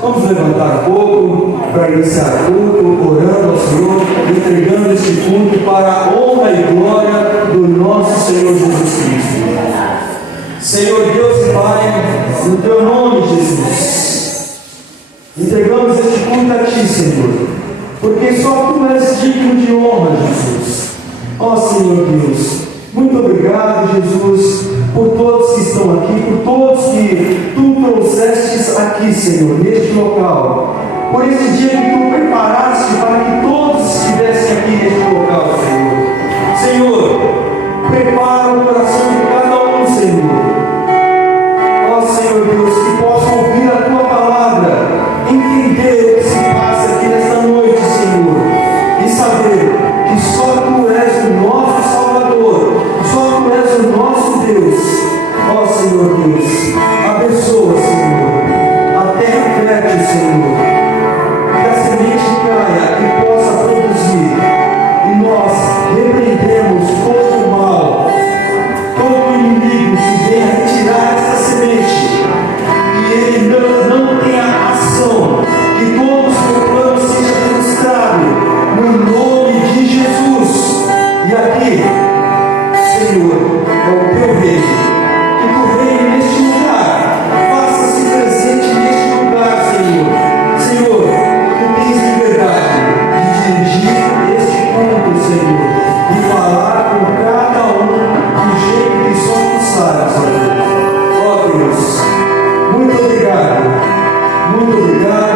vamos levantar um pouco para iniciar o culto, orando ao Senhor, entregando este culto para a honra e glória do nosso Senhor Jesus Cristo. Senhor Deus e Pai, no Teu nome, Jesus, entregamos este culto a Ti, Senhor, porque só Tu és digno de honra, Jesus. Ó Senhor Deus, muito obrigado, Jesus, por todos que estão aqui, por todos que Tu trouxestes aqui, Senhor, neste local, por esse dia que Tu preparaste para que todos estivessem aqui neste local, Senhor. Senhor, prepara o coração de cada um, Senhor. Ó Senhor Deus, que possam ouvir a Tua palavra, entender o que se passa aqui nesta noite, Senhor, e saber que só Tu és o nosso Salvador, só Tu és o nosso Deus. Ó Senhor Deus, abençoa, Senhor, a terra fértil, Senhor, que a semente caia e possa produzir, e nós repreendemos todo o mal, todo o inimigo que venha retirar essa semente, que ele não tenha ação, que todo o seu plano seja frustrado, no nome de Jesus. E aqui, Senhor, é o Teu reino, que Tu reine neste lugar, faça-se presente neste lugar, Senhor. Senhor, Tu tens liberdade de dirigir este culto, Senhor, e falar com cada um do jeito que só Tu sabes, Senhor. Ó Deus, muito obrigado,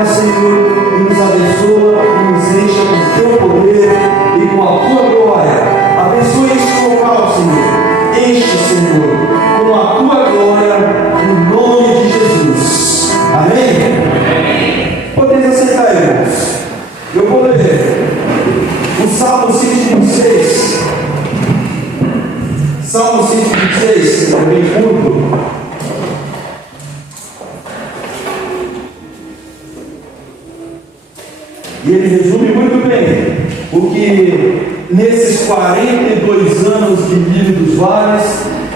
Senhor, e nos abençoa e nos encha com Teu poder e com a Tua glória. Abençoe este local, Senhor. Enche, Senhor, com a Tua glória, no nome de Jesus. Amém? Podemos aceitar, irmãos. Eu vou ler o Salmo 126. Salmo 126, é bem curto. E ele resume muito bem o que nesses 42 anos de Lírio dos Vales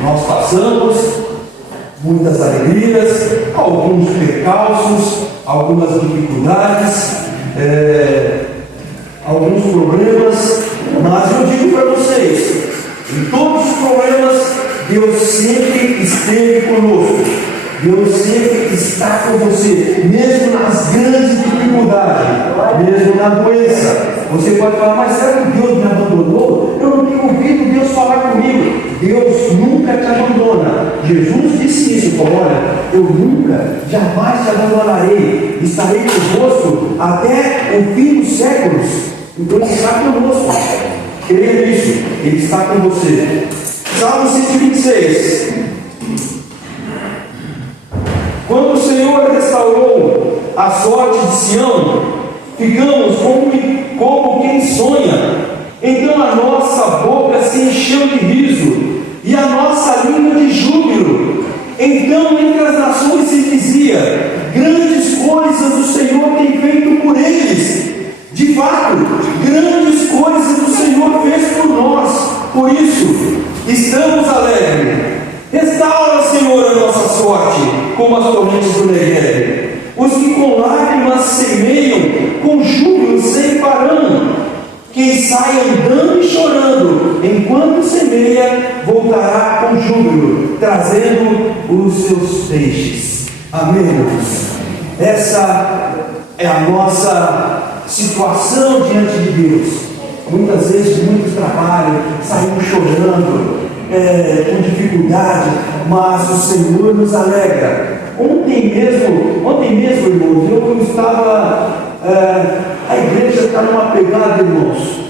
nós passamos, muitas alegrias, alguns percalços, algumas dificuldades, alguns problemas, mas eu digo para vocês, em todos os problemas, Deus sempre esteve conosco. Deus sempre está com você, mesmo nas grandes dificuldades, mesmo na doença. Você pode falar, mas será que Deus me abandonou? Eu não tenho ouvido Deus falar comigo. Deus nunca te abandona. Jesus disse isso, falou, olha, eu nunca, jamais te abandonarei, estarei convosco até o fim dos séculos. Então Ele está conosco. Creia nisso, Ele está com você. Salmo 126. Quando o Senhor restaurou a sorte de Sião, ficamos como quem sonha. Então a nossa boca se encheu de riso e a nossa língua de júbilo. Então entre as nações se dizia, grandes coisas o Senhor tem feito por eles. De fato, grandes coisas o Senhor fez por nós. Por isso, estamos alegres. Restaura, Senhor, a nossa sorte, como as torrentes do Negev. Os que com lágrimas semeiam, com júbilo ceifarão. Quem sai andando e chorando, enquanto semeia, voltará com júbilo, trazendo os seus peixes. Amém, irmãos? Essa é a nossa situação diante de Deus. Muitas vezes, muitos trabalhos, saímos chorando, com dificuldade, mas o Senhor nos alegra. Ontem mesmo, irmãos, eu estava, a igreja está numa pegada, irmãos,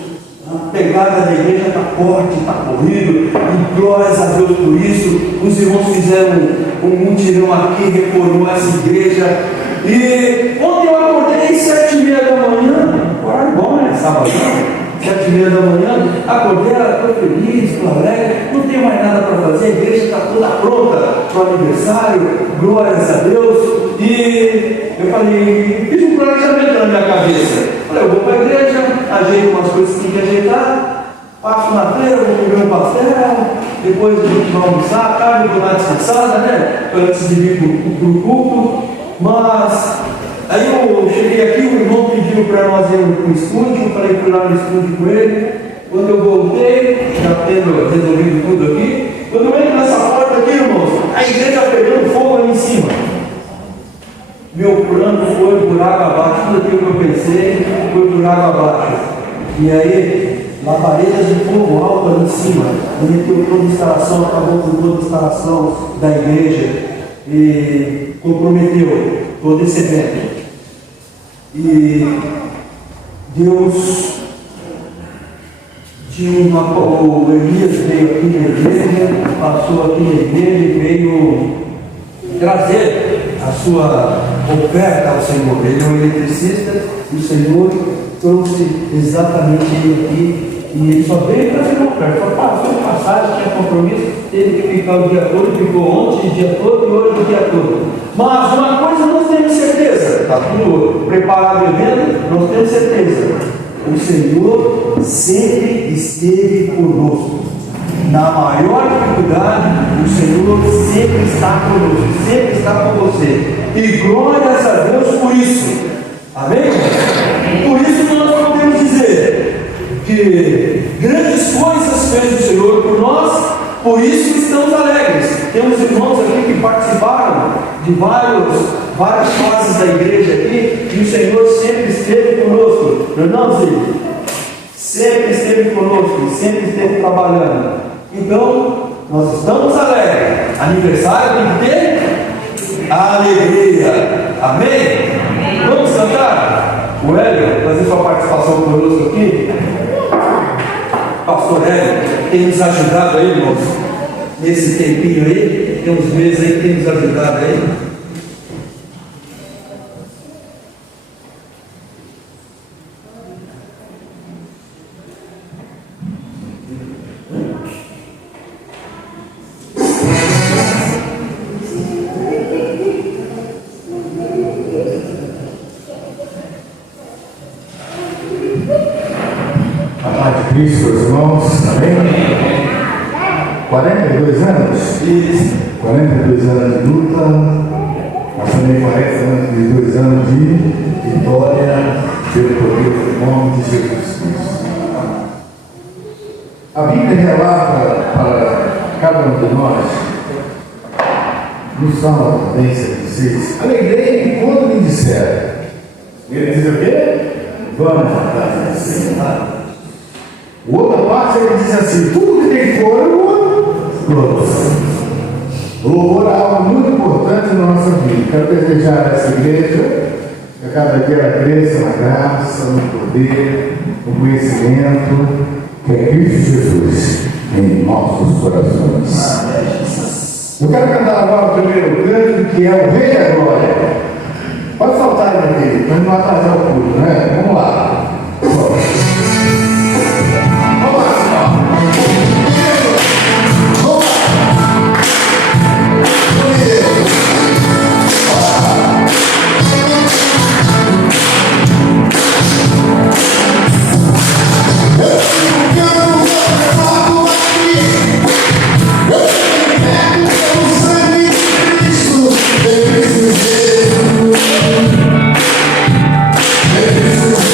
a pegada da igreja está forte, está corrido, e glórias a Deus por isso. Os irmãos fizeram um mutirão aqui, reformou essa igreja, e ontem eu acordei 7h30 da manhã, horário bom, né? Sábado, 7h30 da manhã, acordei, estou feliz, estou alegre, não tenho mais nada para fazer, a igreja está toda pronta para o aniversário, glórias a Deus. E eu falei, fiz um planejamento na minha cabeça. Falei, eu vou para a igreja, ajeito umas coisas que tem que ajeitar, passo na feira, vou comer um pastel, depois a gente vai almoçar, a tarde eu vou dar descansada, né? Antes de vir para o culto. Mas Aí eu cheguei aqui, o irmão pediu para nós irmos para o estúdio, eu falei fui lá no estúdio com ele. Quando eu voltei, já tendo resolvido tudo aqui, quando eu entro nessa porta aqui, irmãos, a igreja pegando fogo ali em cima. Meu plano foi por água abaixo, tudo aquilo que eu pensei foi por água abaixo. E aí, labaredas de fogo alto ali em cima, meteu toda a instalação, acabou com toda a instalação da igreja e comprometeu todo esse evento. E Deus tinha o Elias veio aqui na igreja, passou aqui na igreja e veio trazer a sua oferta ao Senhor. Ele é um eletricista e o Senhor trouxe exatamente ele aqui. E ele só veio trazer uma oferta, só passou de passagem, tinha compromisso, teve que ficar o dia todo, ficou ontem o dia todo e hoje o dia todo. Mas uma coisa nós temos certeza, está tudo preparado o evento, nós temos certeza. O Senhor sempre esteve conosco. Na maior dificuldade, o Senhor sempre está conosco, sempre está com você. E glórias a Deus por isso. Amém? Por isso nós podemos dizer que grandes coisas fez o Senhor por nós, por isso estamos alegres. Temos irmãos aqui que participaram de várias fases da igreja aqui, e o Senhor sempre esteve conosco. Não, Zé? Sempre esteve conosco, sempre esteve trabalhando. Então, nós estamos alegres. Aniversário tem que ter alegria. Amém? Vamos cantar? O Hélio, fazer sua participação conosco aqui. Pastor Hélio tem nos ajudado aí, irmãos, nesse tempinho aí. Tem uns meses aí que tem nos ajudado aí. Cristo, irmãos, amém? 42 anos? Isso. 42 anos de luta, mas também 42 anos de vitória pelo poder do nome de Jesus Cristo. A Bíblia relata para cada um de nós, no Salmo 16, alegrei quando me disseram. Ele diz o quê? Vamos à casa do Senhor. O outra parte ele diz assim: tudo que tem fôlego, louva. O louvor é algo muito importante na nossa vida. Quero desejar a essa igreja que a cada dia ela cresça na graça, no poder, no conhecimento que é Cristo Jesus em nossos corações. Eu quero cantar agora o primeiro canto, que é o Rei da Glória. Pode saltar ele aqui, para não atrasar o culto, né? Vamos lá. This is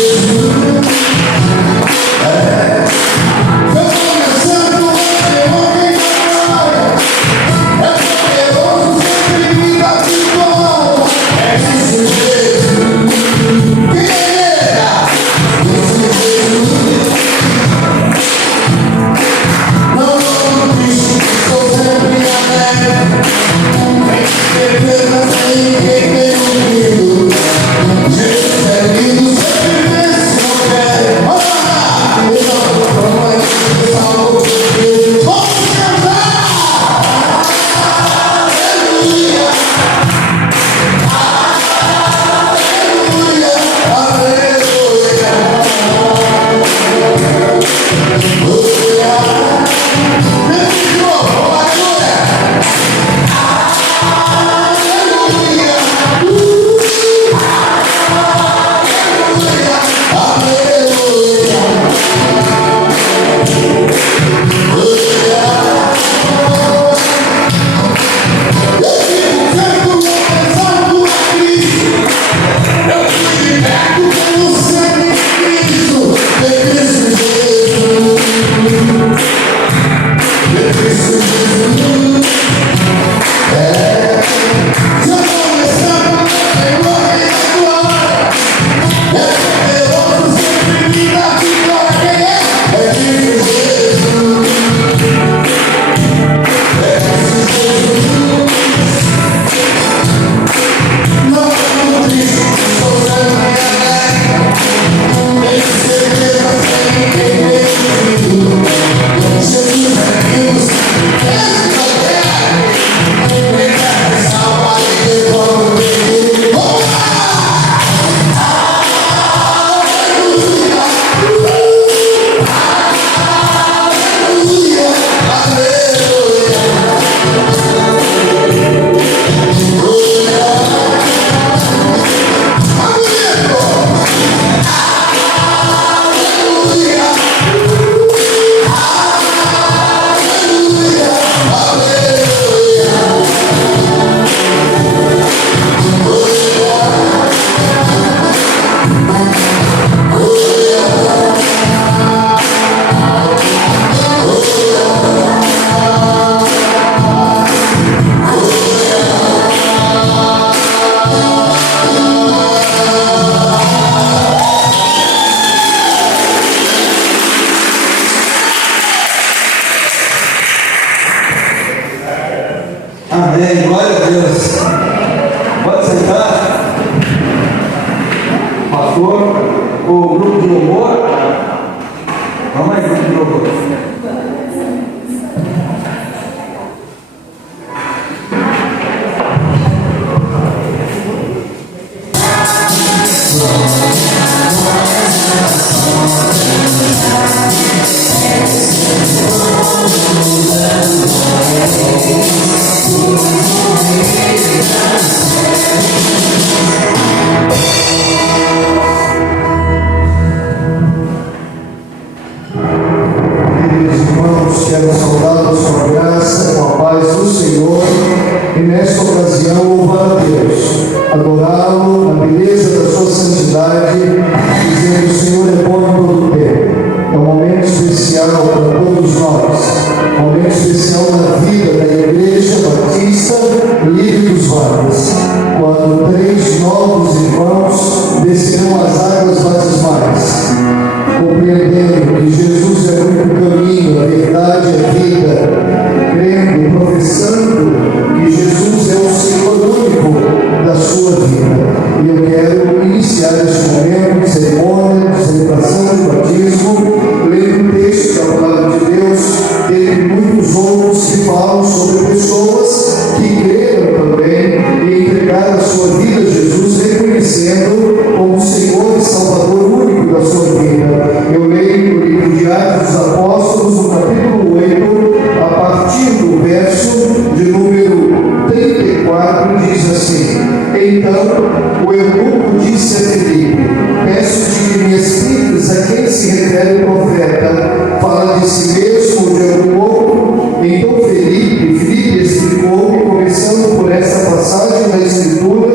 reconhecendo como Senhor e Salvador único da sua vida. Eu leio o livro de Atos dos Apóstolos, no capítulo 8, a partir do verso de número 34, diz assim: Então o eunuco disse a Filipe: Peço-te que me expliques a quem se refere o profeta. Fala de si mesmo ou de algum outro? Então Filipe explicou, e começando por essa passagem da Escritura,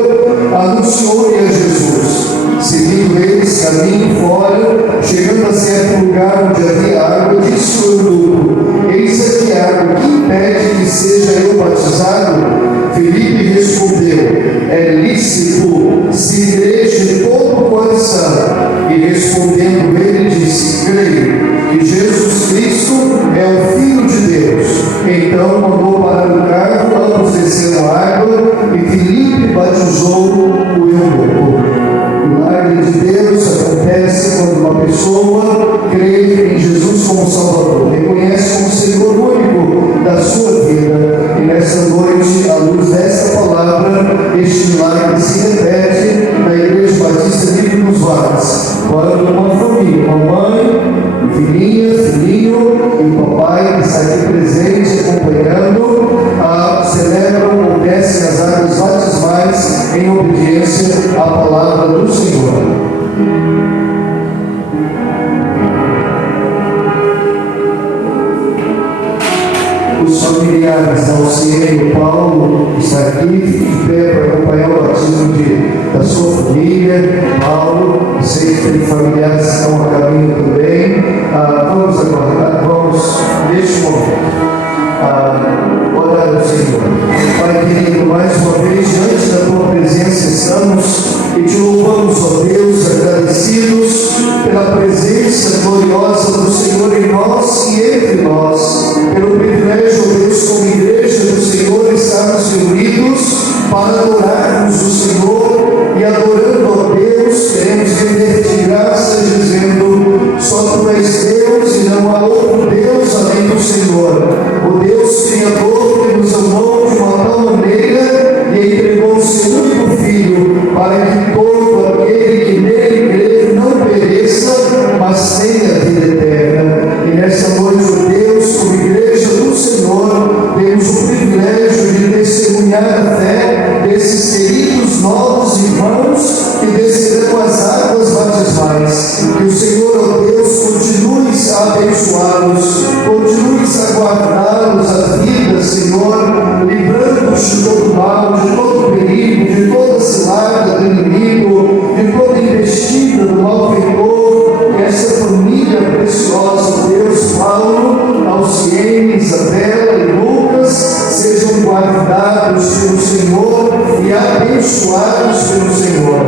anunciou-lhe a Jesus. Seguindo eles caminho fora, chegando a certo lugar onde havia água, disse o eunuco: Eis aqui água, que impede que seja eu batizado? Filipe respondeu: É lícito se crer de todo o coração. E respondendo ele disse: Creio que Jesus Cristo é o Filho de Deus. Então mandou para o carro, ambos desceram a água, e Filipe batizou o eunuco. O milagre de Deus acontece quando uma pessoa crê em Jesus como Salvador, reconhece como Senhor único da sua vida. E nesta noite, à luz desta palavra, este milagre se repete na Igreja Batista Livre dos Vales, quando uma família, uma mãe, filhinha, filhinho e o papai que está aqui presente acompanhando, celebram ou descem as águas batismais em obediência à palavra do Senhor. Os familiares da Alciene, o Paulo está aqui de pé para acompanhar o batismo da sua família. Paulo, sei que tem familiares que estão a caminho também. Vamos aguardar, vamos neste momento orar ao Senhor. Pai querido, mais uma vez diante da tua presença estamos e te louvamos, ó Deus, agradecidos pela presença gloriosa do Senhor em nós e entre nós, pelo privilégio, ó Deus, como igreja do Senhor, estarmos reunidos para adorarmos o Senhor, e adorando, ó Deus, queremos render-te graças, dizendo: só tu és Deus e não há outro Deus além do Senhor, o Deus Criador que nos amou de uma tal maneira e entregou o seu único Filho, para que todo aquele que nele crê não pereça, mas tenha vida eterna. E nesta noite, ó Deus, como igreja do Senhor, temos o privilégio de testemunhar a fé desses queridos novos irmãos que descerão as águas batismais. Que o Senhor, ó Deus, continue a abençoá-los, continue a guardá-los a vida, Senhor, livrando-os de todo mal, de todo perigo, de toda cilada do inimigo, de toda investida do malfeitor. Que essa família preciosa, Deus, Paulo, Alciene, Isabela e Lucas, sejam guardados pelo Senhor e abençoados pelo Senhor.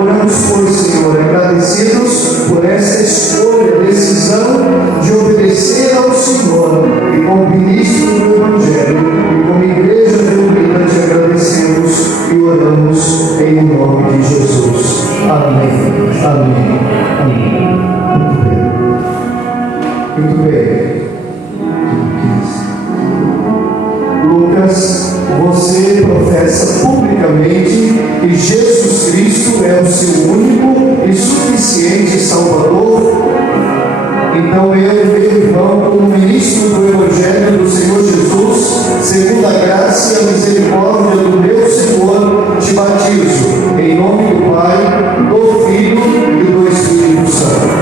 Oramos, pois, Senhor, agradecidos por essa escolha, decisão de obedecer ao Senhor, e como ministro do Evangelho e como igreja reunida te agradecemos e oramos em nome de Jesus. Amém. Amém. Amém. Muito bem. Lucas, você professa publicamente que Jesus Cristo é o seu único e suficiente Salvador. Então eu, meu irmão, como ministro do Evangelho do Senhor Jesus, segundo a graça e a misericórdia do meu Senhor, te batizo, em nome do Pai, do Filho e do Espírito Santo.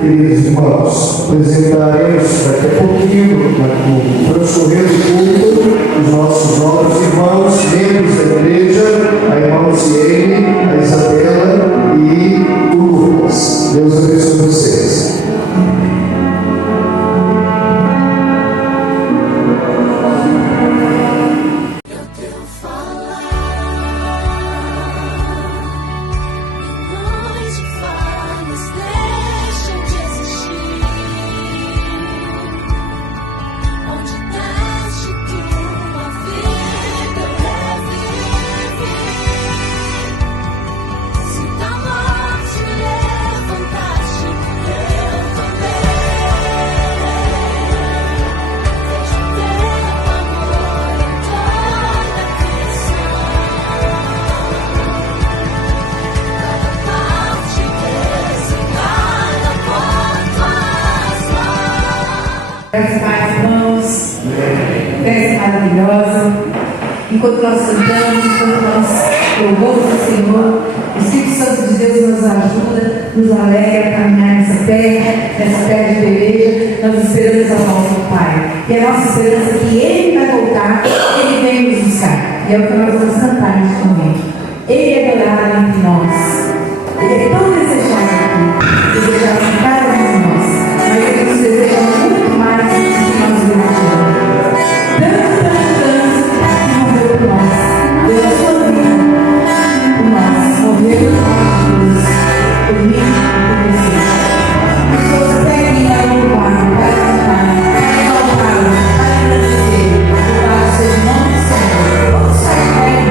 Queridos irmãos, apresentaremos daqui a pouquinho, no transcorrer do culto, os nossos novos irmãos, membros da igreja, a irmã Ciene, a Isabela e o Lucas. Deus abençoe vocês. Irmãos, festa maravilhosa. Enquanto nós cantamos, enquanto nós louvamos o Senhor, o Espírito Santo de Deus nos ajuda, nos alegra a caminhar nessa terra de peleja. Nós esperamos ao nosso Pai. E a nossa esperança é que Ele vai voltar, Ele vem nos buscar. E é o que nós vamos cantar neste momento. Ele é adorado entre nós. Ele é tão desejado aqui, desejado em cada um de nós. Mas Ele nos deseja muito mais do que nós imaginamos. Tanto, que morreu por nós. Deu a sua vida por nós. Morreu por nós, por mim e por você. As pessoas peguem a louvar, para cantar, para exaltá-lo, para agradecer. Louvado seja o nome do Senhor. Vamos sair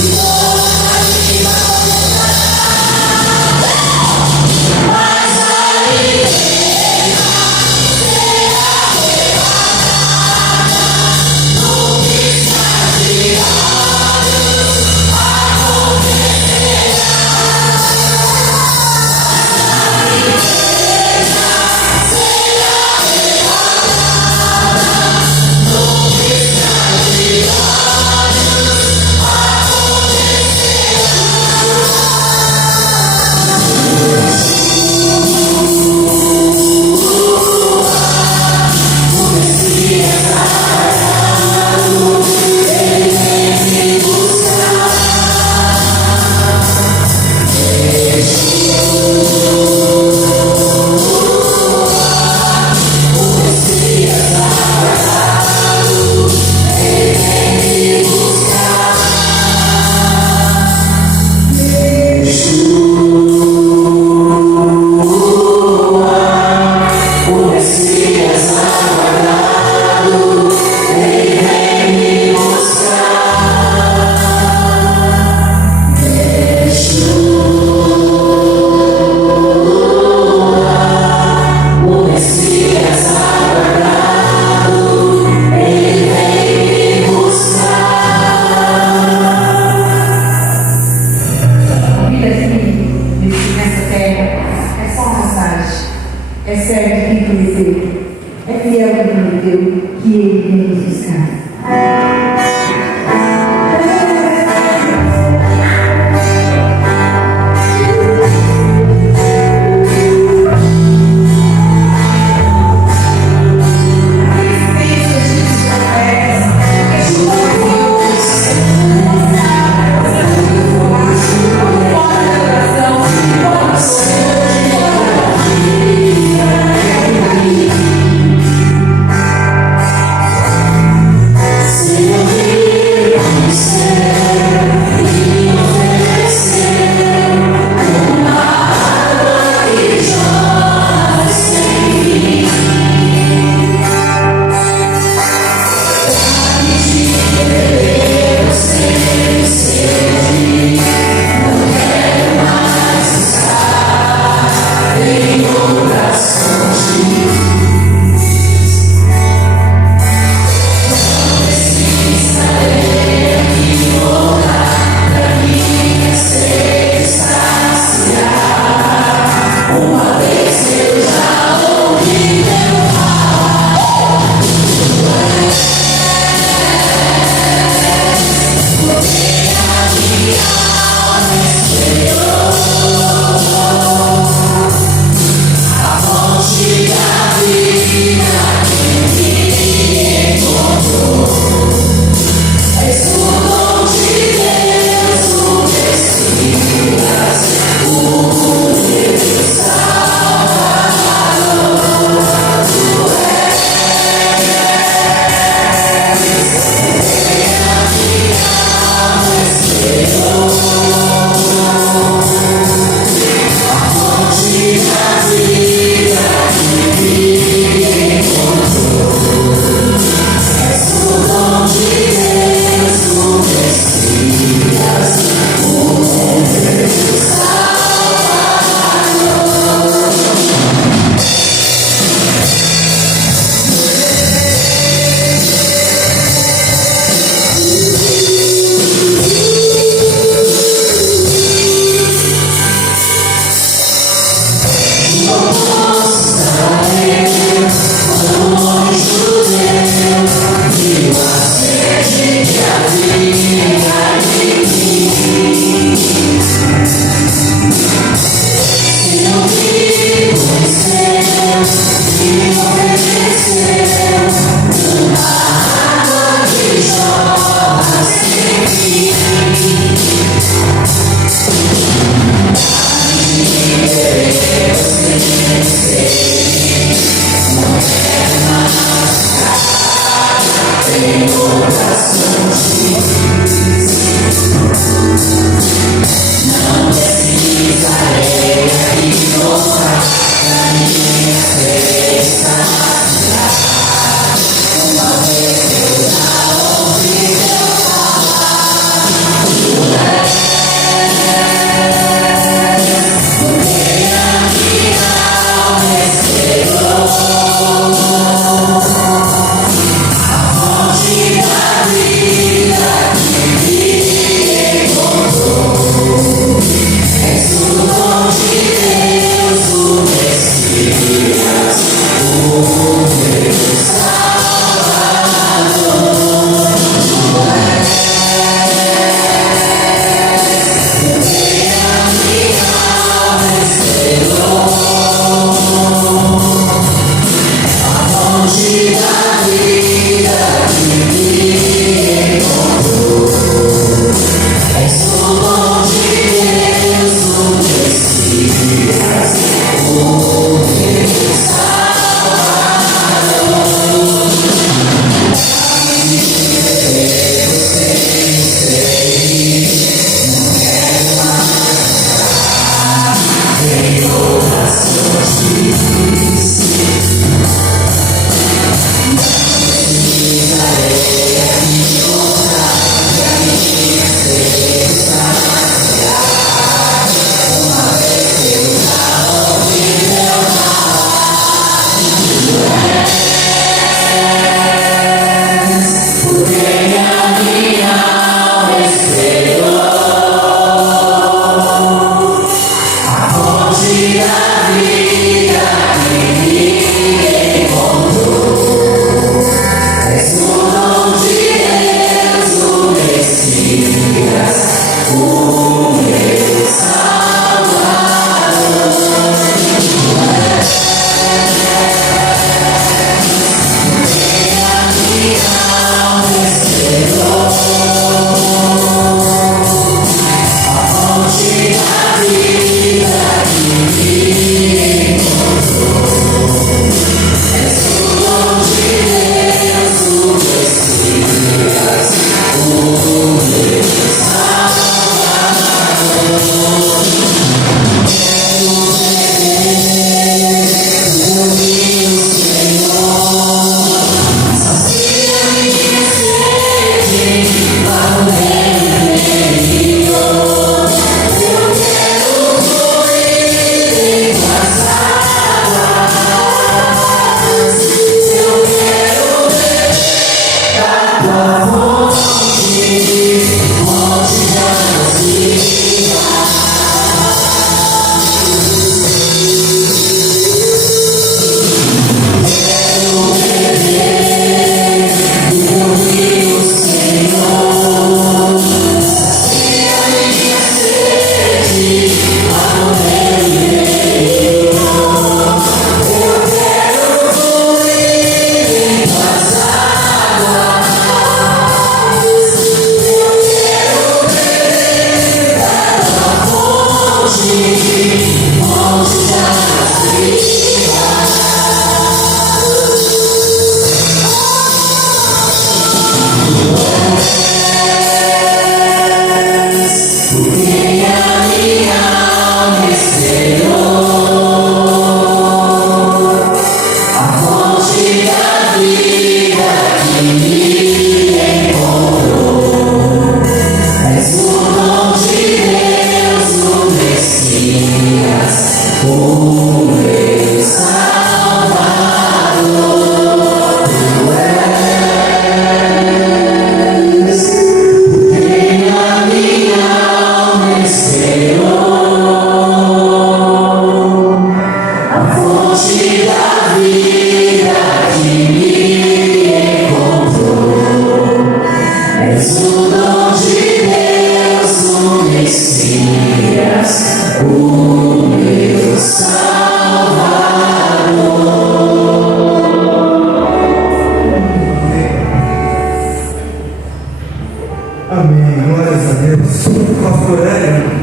Se contemporâneo.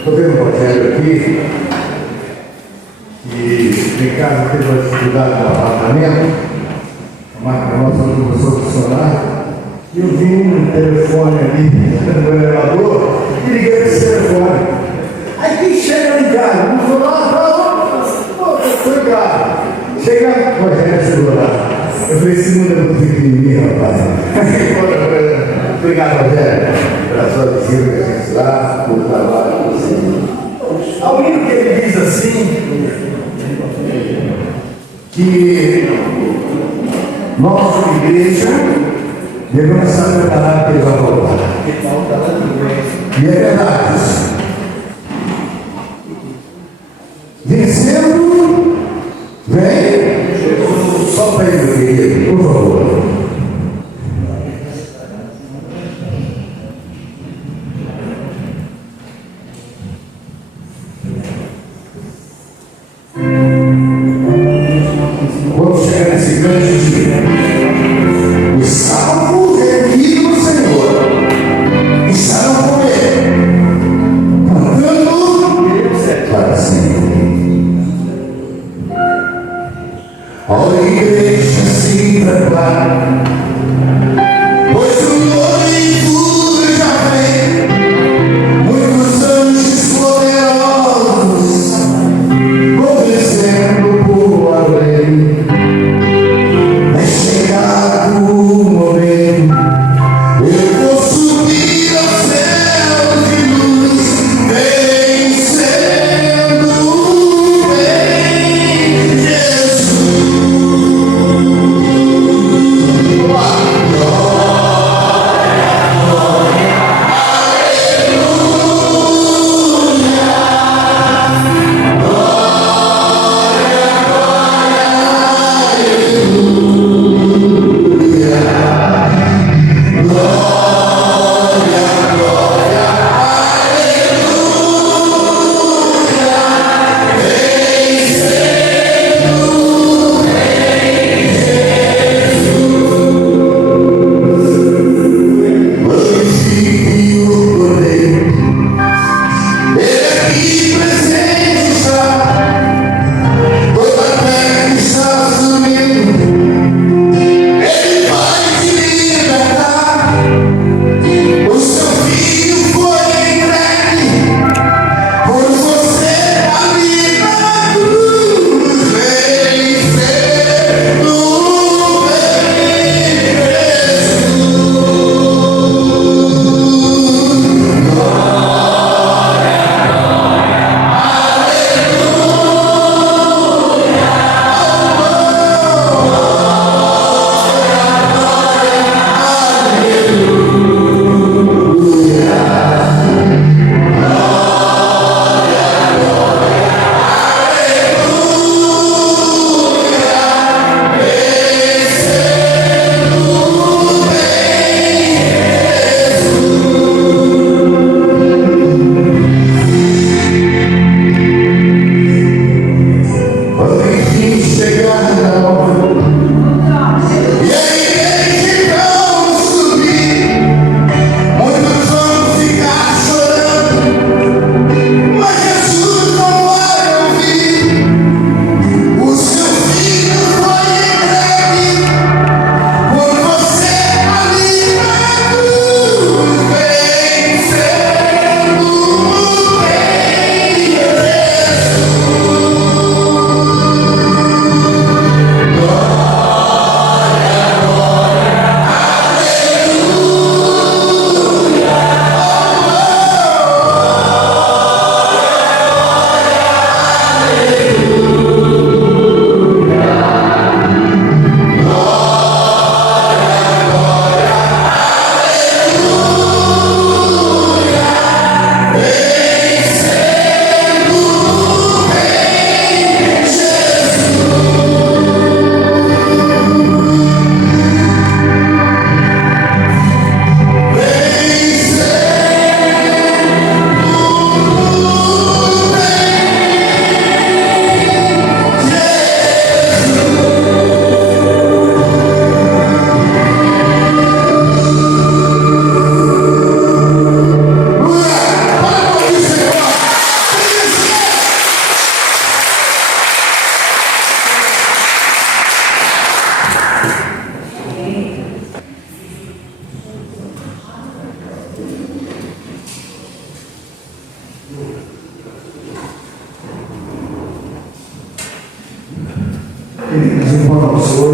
Estou vendo um Rogério aqui, que em casa teve uma dificuldade no apartamento, a máquina nossa não começou a funcionar, e eu vi um telefone ali no elevador e liguei para esse telefone. Aí quem chega lá em casa? Não falou, foi em casa. Chega, o Rogério chegou lá. Eu falei, esse mundo é muito pequenininho, rapaz. Obrigado, Rogério, pela sua visita que a gente lá, pelo trabalho que você. Ao livro que ele diz assim, que nós, como igreja, devemos estar preparados para ele vai voltar. E é verdade isso. Vencendo, vem. Só para ele, querido, por favor. Quando chegar nesse grande dia, os salvos remidos do Senhor estarão com ele.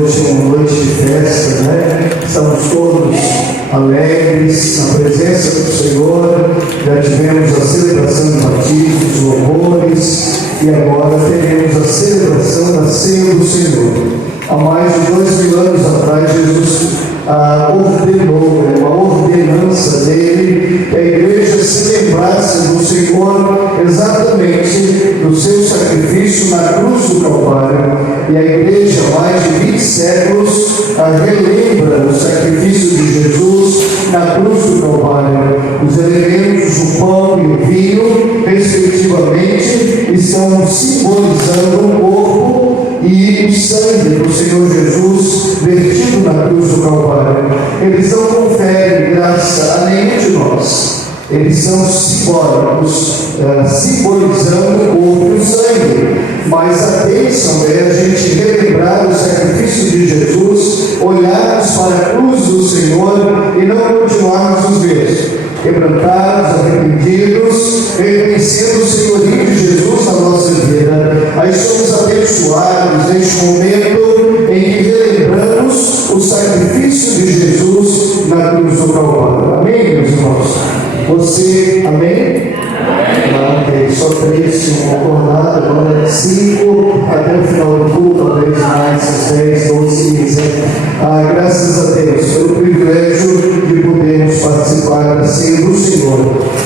hoje é uma noite de festa, né? Estamos todos alegres na presença do Senhor. Já tivemos a celebração de batismos, louvores, e agora teremos a celebração da ceia do Senhor. Há mais de 2000 anos atrás, Jesus ordenou, uma ordenança dele, que a igreja se lembrasse do Senhor exatamente do seu sacrifício na cruz do Calvário. E a igreja, há mais de 20 séculos, relembra o sacrifício de Jesus na cruz do Calvário. Os elementos, o pão e o vinho, respectivamente, estão simbolizando o corpo e o sangue do Senhor Jesus vertido na cruz do Calvário. Eles não conferem graça a nenhum de nós. Eles são simbólicos, simbolizando o corpo e o sangue. Mas a bênção é a gente relembrar o sacrifício de Jesus, olharmos para a cruz do Senhor e não continuarmos os mesmos. Quebrantados, arrependidos, reconhecendo o senhorio de Jesus na nossa vida. Aí somos abençoados neste momento em que relembramos o sacrifício de Jesus na cruz do Calvário. Amém, meus irmãos? Você, amém? Ok, só 3 concordado, agora 5, até o final do culto, talvez mais 10, 12, 15. Graças a Deus pelo privilégio de podermos participar da ceia do Senhor.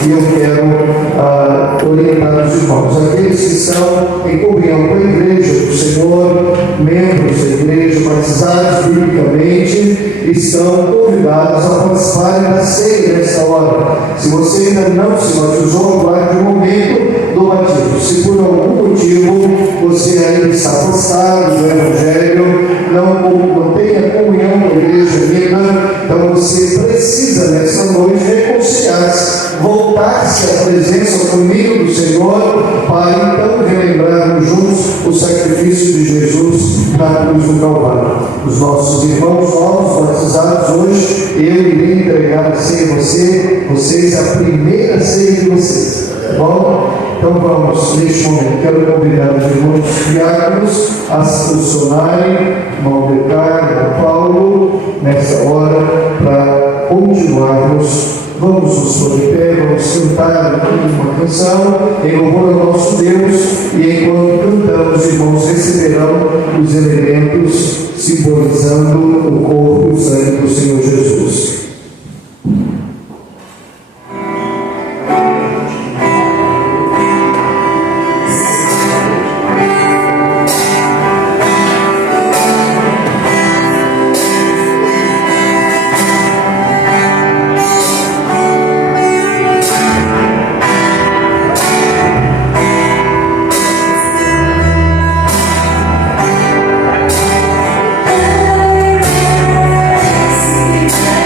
E eu quero orientar os irmãos, aqueles que estão em comunhão com a igreja do Senhor, membros da igreja, batizados biblicamente, estão convidados a participarem da ceia nesta hora. Se você ainda não se batizou, guarde o momento do batismo. Se por algum motivo você ainda está afastado do Evangelho, não tenha comunhão com a igreja ainda, então você precisa nessa noite reconciliar-se, voltar-se à presença, ao caminho do Senhor, para então relembrarmos juntos o sacrifício de Jesus na cruz do Calvário. Os nossos irmãos novos batizados hoje, eu irei entregar a ceia a vocês, a primeira ceia de vocês, tá bom? Então vamos, neste momento, quero convidar os irmãos diáconos a se posicionarem, irmão Decar, irmão Paulo, nessa hora, para continuarmos. Vamos nos pôr de pé, vamos cantar uma canção em louvor ao nosso Deus, e enquanto cantamos, os irmãos receberão os elementos simbolizando o corpo e o sangue do Senhor Jesus. Yeah.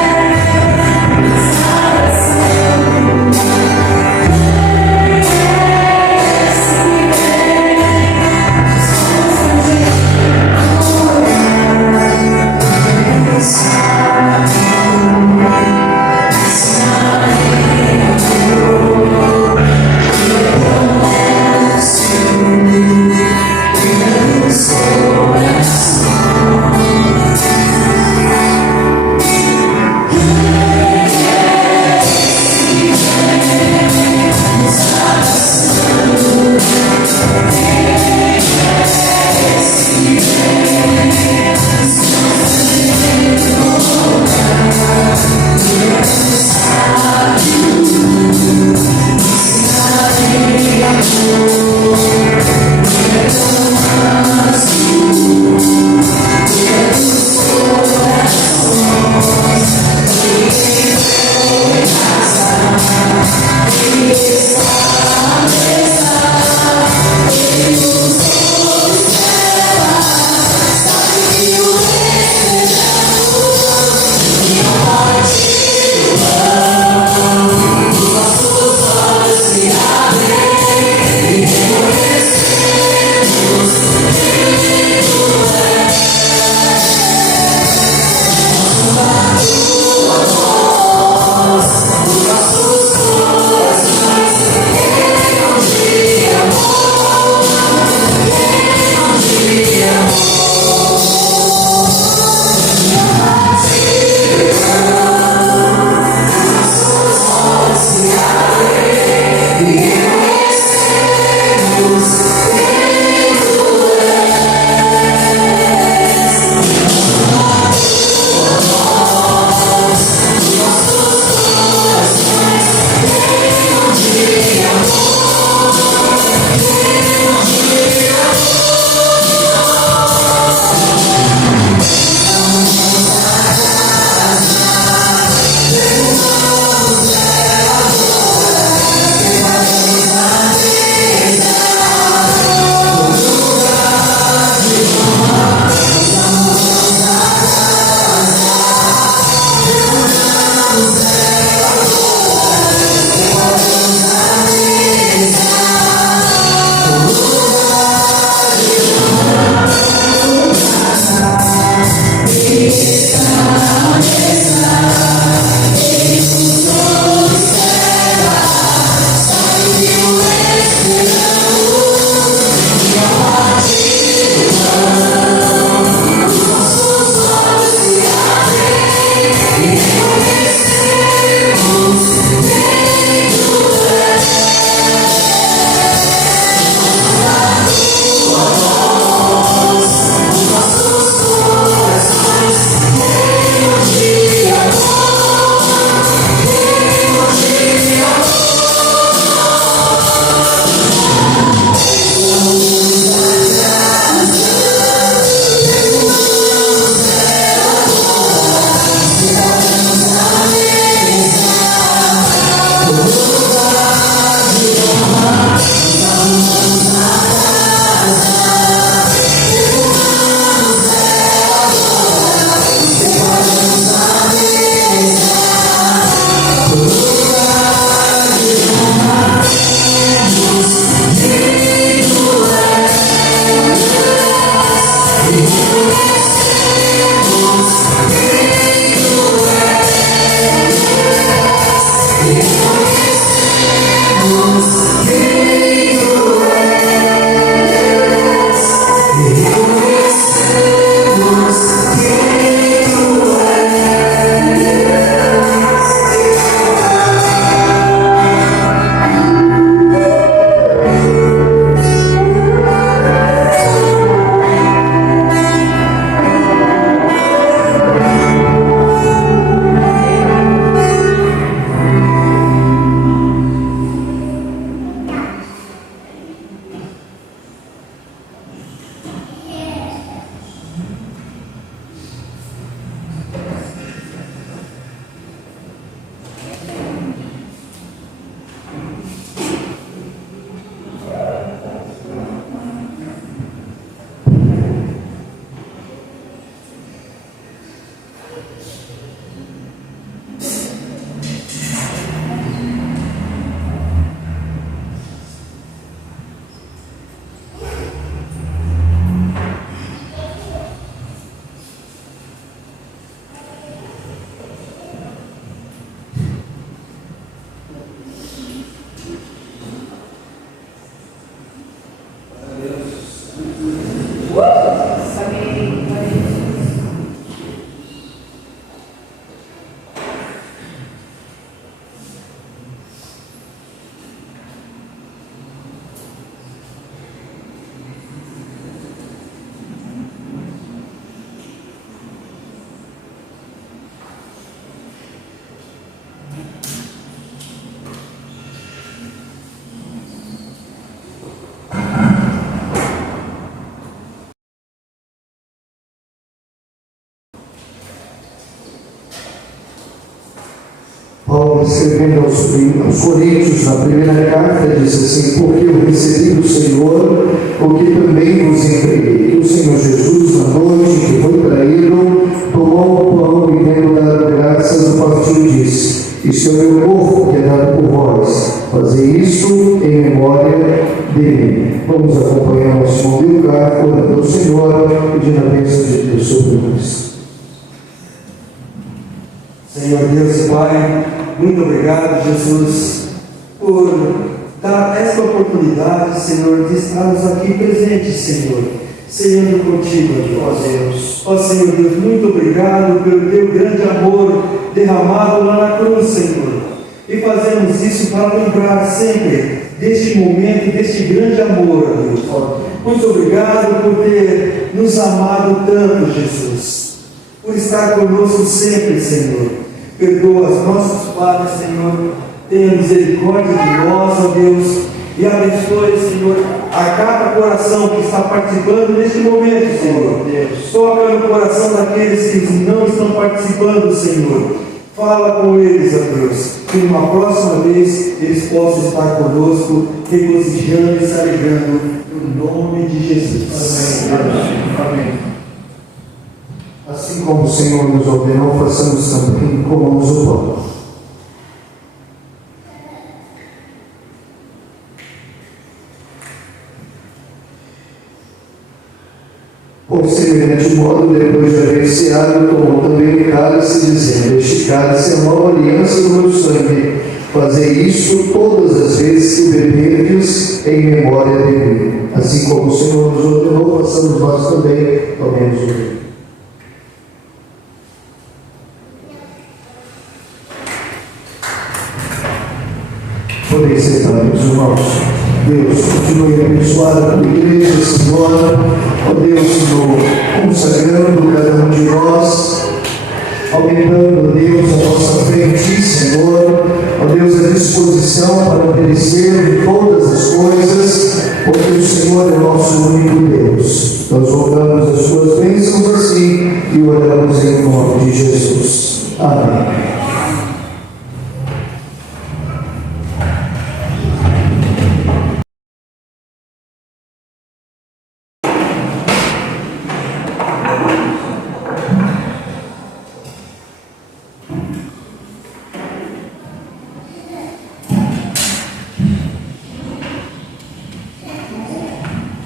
Paulo, escrevendo aos Coríntios, na primeira carta, diz assim: porque eu recebi do Senhor o que também vos entreguei, que o Senhor Jesus, na noite em que foi traído, tomou o pão e, tendo dado graças, o partiu e disse: isto é o meu corpo que é dado por vós, fazei isto em memória de mim. Vamos acompanhar nosso irmão Bilcar, orando ao Senhor, pedindo a bênção de Deus sobre nós. Senhor Deus e Pai, muito obrigado, Jesus, por dar esta oportunidade, Senhor, de estarmos aqui presentes, Senhor, ceando contigo, ó Deus. Ó Senhor Deus, muito obrigado pelo teu grande amor derramado lá na cruz, Senhor. E fazemos isso para lembrar sempre deste momento, deste grande amor, ó Deus. Muito obrigado por ter nos amado tanto, Jesus, por estar conosco sempre, Senhor. Perdoa as nossas falhas, Senhor. Tenha misericórdia de nós, ó Deus. E abençoe, Senhor, a cada coração que está participando neste momento, Senhor. Toca no coração daqueles que não estão participando, Senhor. Fala com eles, ó Deus, que uma próxima vez eles possam estar conosco, regozijando e se alegrando, no nome de Jesus. Amém. Amém. Assim como o Senhor nos ordenou, façamos também, comamos o pão. Por semelhante modo, depois de haver ceado, tomou também o cálice, dizendo: este cálice é a nova aliança do meu sangue. Fazei isto todas as vezes que o beberdes em memória de mim. Assim como o Senhor nos ordenou, façamos nós também, tomemos o vinho. Podem sentar, meus irmãos. Deus, continue a abençoar a tua igreja, Senhor. Ó Deus, Senhor, consagrando cada um de nós, aumentando, ó Deus, a nossa fé em Ti, Senhor. Ó Deus, a disposição para obedecer em todas as coisas, porque o Senhor é nosso único Deus. Nós rogamos as Tuas bênçãos assim e oramos em nome de Jesus. Amém.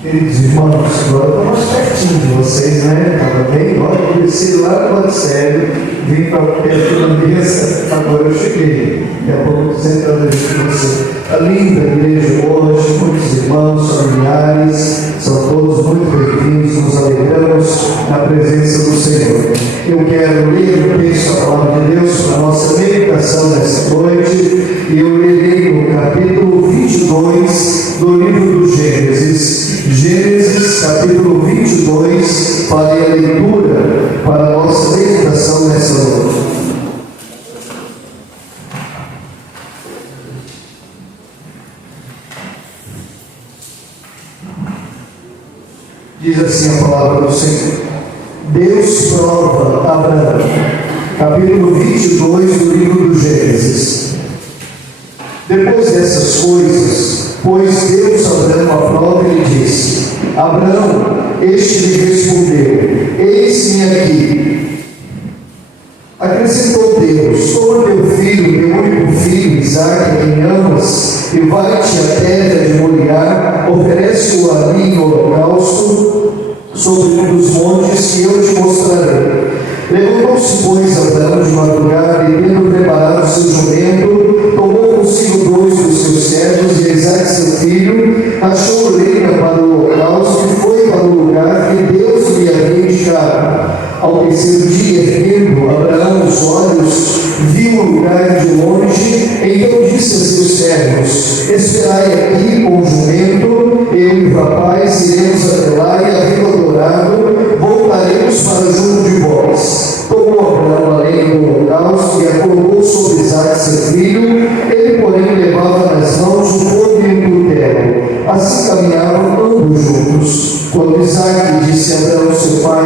Queridos irmãos, agora estou mais pertinho de vocês, né? Estava bem, olha, desci lá no sério, vim para perto da mesa, agora eu cheguei. Daqui a pouco estou sentando aqui com você. linda igreja hoje, muitos irmãos, familiares, são todos muito bem-vindos, nos alegramos na presença do Senhor. Eu quero ler o texto da palavra de Deus para a nossa meditação nesta noite, e eu lerei no capítulo 22 do livro do Gênesis. Gênesis, capítulo 22, farei a leitura para a nossa meditação nesta noite. Diz assim a palavra do Senhor: Deus prova Abraão. Capítulo 22 do livro do Gênesis. Depois dessas coisas, pôs Deus a Abraão à prova e lhe disse: Abraão, este lhe respondeu: Eis-me aqui. Acrescentou Deus: Toma teu filho, teu único filho, Isaque, a quem amas, e vai-te à terra de Moriá, oferece-o ali no holocausto, sobre um dos montes que eu te mostrarei. Levantou-se, pois, Abraão de madrugada, e tendo preparado o seu jumento, tomou consigo 2 dos seus servos e Isaque seu filho, achou lenha para o holocausto e foi para o lugar que Deus lhe havia indicado. Ao terceiro dia, erguendo Abraão os olhos, viu o lugar de longe, então disse a seus servos: Esperai aqui com o jumento, eu e o rapaz iremos até lá, e havendo adorado, voltaremos para junto de vós. Tomou Abraão a lenha do holocausto e a colocou sobre Isaque seu filho, ele, porém, levava nas mãos o fogo e um cutelo. Assim caminhavam ambos juntos. Quando Isaque disse a Abraão seu pai: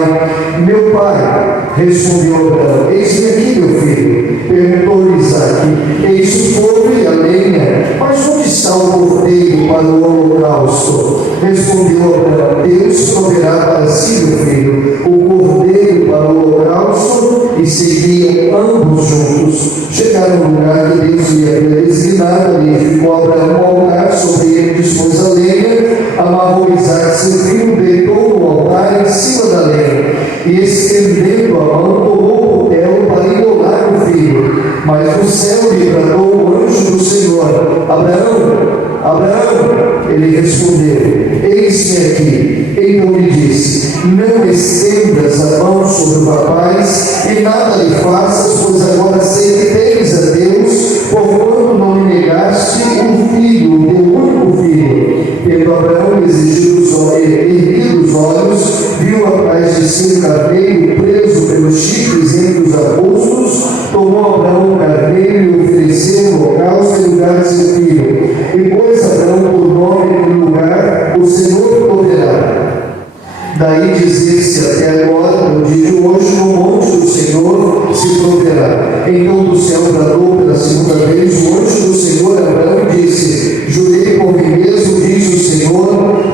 Meu pai, respondeu Abraão: Eis-me aqui, meu filho. Perguntou-lhe Isaque: Eis o fogo e a lenha, mas onde está o cordeiro para o holocausto? Respondeu Abraão: Deus proverá para si, meu filho, o cordeiro para o holocausto. E seguiam ambos juntos. Chegaram ao lugar que Deus lhe havia designado, ali ficou Abraão ao altar, sobre ele dispôs a lenha, amarrou Isaque seu filho, deitou no altar em cima da lenha, e estendendo a mão, tomou o cutelo para imolar o filho. Mas do céu lhe bradou o anjo do Senhor: Abraão, Abraão. Ele respondeu: Eis-me aqui. Então lhe disse: Não estendas a mão sobre o rapaz, e nada lhe faças, pois agora sei que temes a Deus, porquanto não me negaste um filho, o teu único filho. Tendo Abraão erguido os olhos, viu atrás de si um carneiro preso pelos chifres entre os arbustos. Tomou Abraão o carneiro e o ofereceu no holocausto em lugar de seu filho. E pôs Abraão por nome no lugar: O Senhor proverá. Daí dizer-se até agora, no dia de hoje, no monte do Senhor se proverá. Então do céu bradou pela segunda vez o anjo do Senhor a Abraão e disse: Jurei por mim mesmo, diz o Senhor,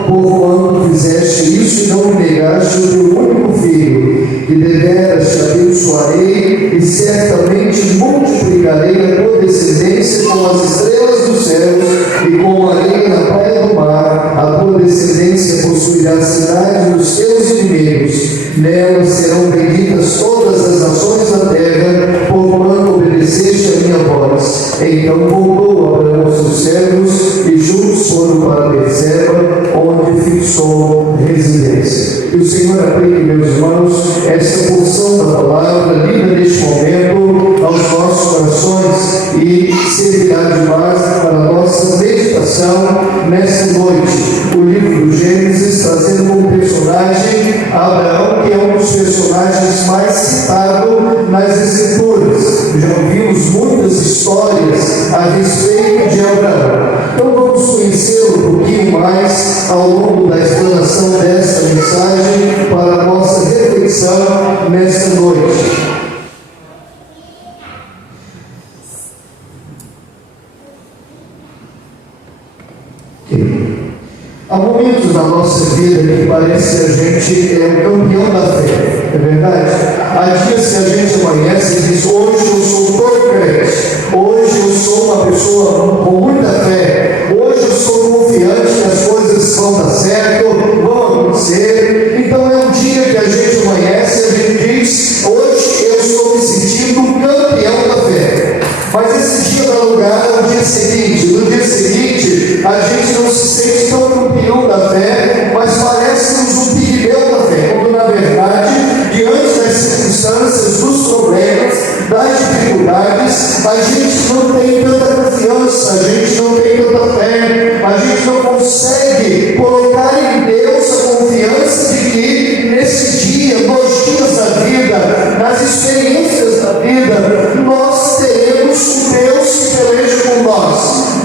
porquanto fizeste isso e não me negaste o teu único filho, que deveras te abençoarei e certamente multiplicarei a tua descendência como as estrelas dos céus e como a areia na praia do mar. A tua descendência possuirá a cidade dos teus inimigos. Nela serão benditas todas as nações da terra, porquanto obedeceste a minha voz. Então voltou Abraão aos seus servos, e juntos foram para Berseba, onde fixou residência. Que o Senhor aplique, meus irmãos, esta porção da palavra lida neste momento aos nossos corações e servirá de base para a nossa meditação nesta noite. O livro do Gênesis trazendo como personagem Abraão, que é um dos personagens mais citados nas Escrituras. Já ouvimos muitas histórias a respeito de Abraão. Então vamos conhecê-lo um pouquinho mais ao longo da explanação desta mensagem para a nossa reflexão nesta noite. Há momentos na nossa vida que parece que a gente é o campeão da fé, é verdade? Há dias que a gente amanhece e diz: hoje eu sou todo crente, hoje eu sou uma pessoa com muita fé, hoje eu sou confiante que as coisas vão dar certo, vão acontecer. Então é um dia que a gente amanhece e a gente diz: hoje eu estou me sentindo um campeão da fé. Mas esse dia dá lugar ao dia seguinte, no dia seguinte a gente não se sente tão campeão da fé, mas parece-nos um pigmeu da fé, quando na verdade, diante das circunstâncias, dos problemas, das dificuldades, a gente não tem tanta confiança, a gente não tem tanta fé, a gente não consegue colocar em Deus a confiança de que nesse dia, nos dias da vida, nas experiências da vida, nós teremos um Deus que peleja com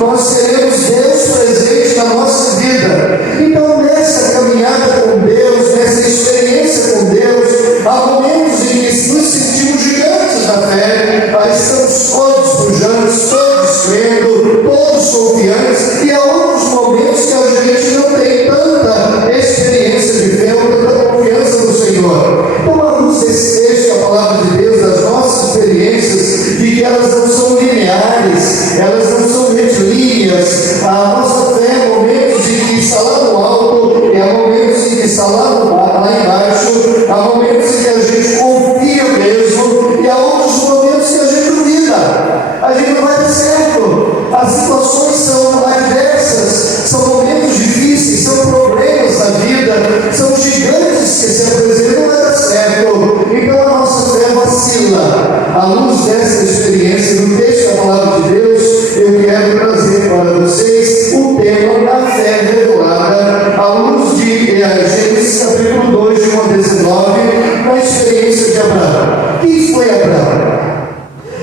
nós teremos Deus presente na nossa vida. Então, nessa caminhada com Deus, nessa experiência com Deus, há momentos em que nos sentimos gigantes na fé, estamos todos pujantes, todos crendo, todos confiantes, e há outros momentos que a gente não tem tanta experiência de fé, ou tanta confiança no Senhor. Então, à luz desse texto, a palavra de Deus, das nossas experiências, de que elas não são lineares, elas não são retilíneas, a nossa fé é momentos em que está lá no alto, e há momentos em que está lá embaixo, há momentos em que a gente confia mesmo, e há outros momentos que a gente duvida, a gente não vai dar certo, as situações são adversas, são momentos difíceis, são problemas da vida, são gigantes que se apresentam, não vai dar certo, então a nossa fé vacila. À luz dessa experiência, no texto da palavra de Deus, eu quero trazer para vocês o tema da fé revelada, à luz de Gênesis capítulo 2, de 1 a 19, na experiência de Abraão. Quem foi Abraão?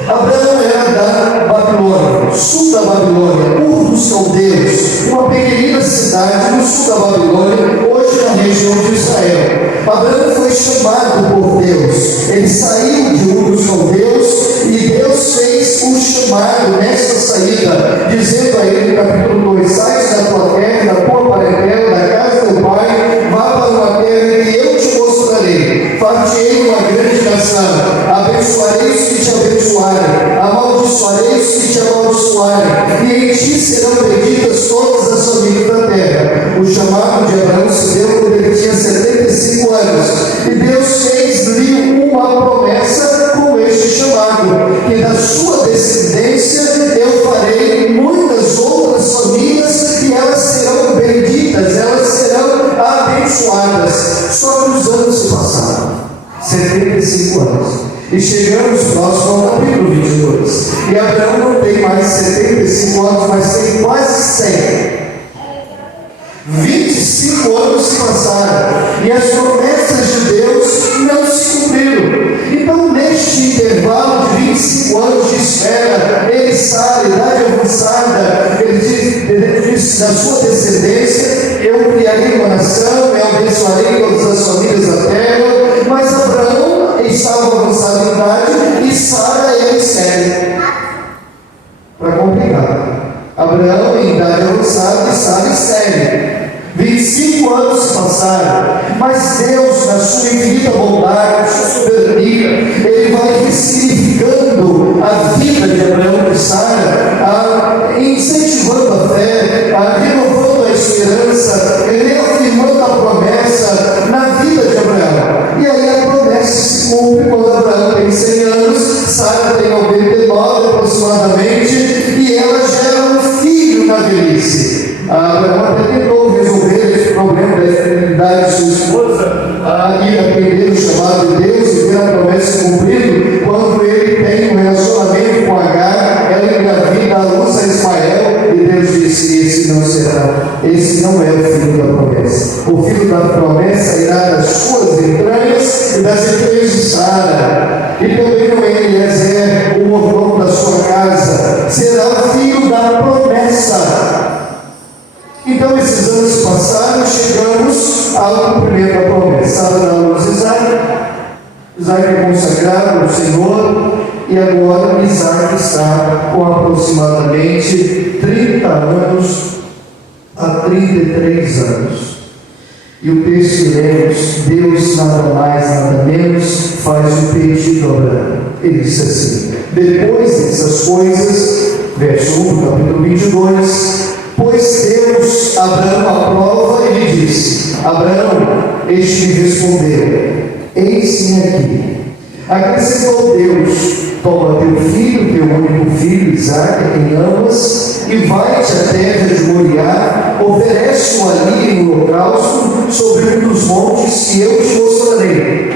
Abraão era da Babilônia, sul da Babilônia, Ur dos Caldeus, uma pequenina cidade no sul da Babilônia, hoje na região de Israel. Abraão foi chamado por Deus, ele saiu de Ur dos Caldeus e Deus fez um chamado nessa saída, dizendo a ele, no capítulo 2: sai da tua terra, da tua parentela, da casa do teu pai, vá para uma terra que eu te mostrarei, far-te-ei uma grande nação, abençoarei os que te abençoarem, amaldiçoarei os que te amaldiçoarem, e em ti serão benditas todas as famílias da terra. O chamado de Abraão se deu quando ele tinha 75 anos, e Deus fez-lhe uma promessa com este chamado, que da sua descendência eu farei muitas outras famílias, e elas serão benditas, elas serão abençoadas. Só que os anos se passaram, 75 anos, e chegamos próximo ao capítulo 22, e Abraão não tem mais 75 anos, mas tem quase 100. 25 anos se passaram, e as promessas de Deus não se cumpriram. Então, neste intervalo de 25 anos de espera, ele sai, idade avançada, ele diz da sua descendência: eu criarei uma nação, eu abençoarei todas as famílias da terra. Mas Abraão estava avançado em idade e Sara era estéril. Para complicar, Abraão em idade avançada e Sara estéril. 25 anos se passaram, mas Deus, na sua infinita bondade, na sua soberania, ele vai ressignificando a vida de Abraão e Sara, incentivando a fé, renovando a esperança, reafirmando a promessa na vida de Abraão. E aí a promessa se cumpre quando Abraão tem 100 anos, Sara tem 99 aproximadamente, e ela gera um filho na velhice. Abraão até tentou resolver esse problema da esterilidade de sua esposa, e atender o chamado de Deus e ver a promessa cumprida. Quando ele tem um relacionamento com Agar, ela engravida, a luz a Ismael, e Deus disse: esse não será, esse não é o filho da promessa. O filho da promessa irá das suas entranhas e das entranhas de Sara, e também não é Eliezer, o mordomo da sua casa, será o filho da promessa. Então, esses anos se passaram e chegamos ao cumprimento da promessa. Sara dá luz a Isaac é consagrado ao Senhor, e agora Isaac está com aproximadamente 30 anos a 33 anos. E o texto que lemos: Deus nada mais, nada menos faz um pedido a Abraão. Ele disse assim, depois dessas coisas, verso 1 do capítulo 22, pois Deus Abraão aprova e lhe disse: Abraão, este lhe respondeu: eis-me aqui. Acrescentou Deus: toma teu filho, teu único filho, Isaque, a quem amas, e vai-te à terra de Moriá, oferece-o ali em holocausto sobre um dos montes que eu te mostrarei.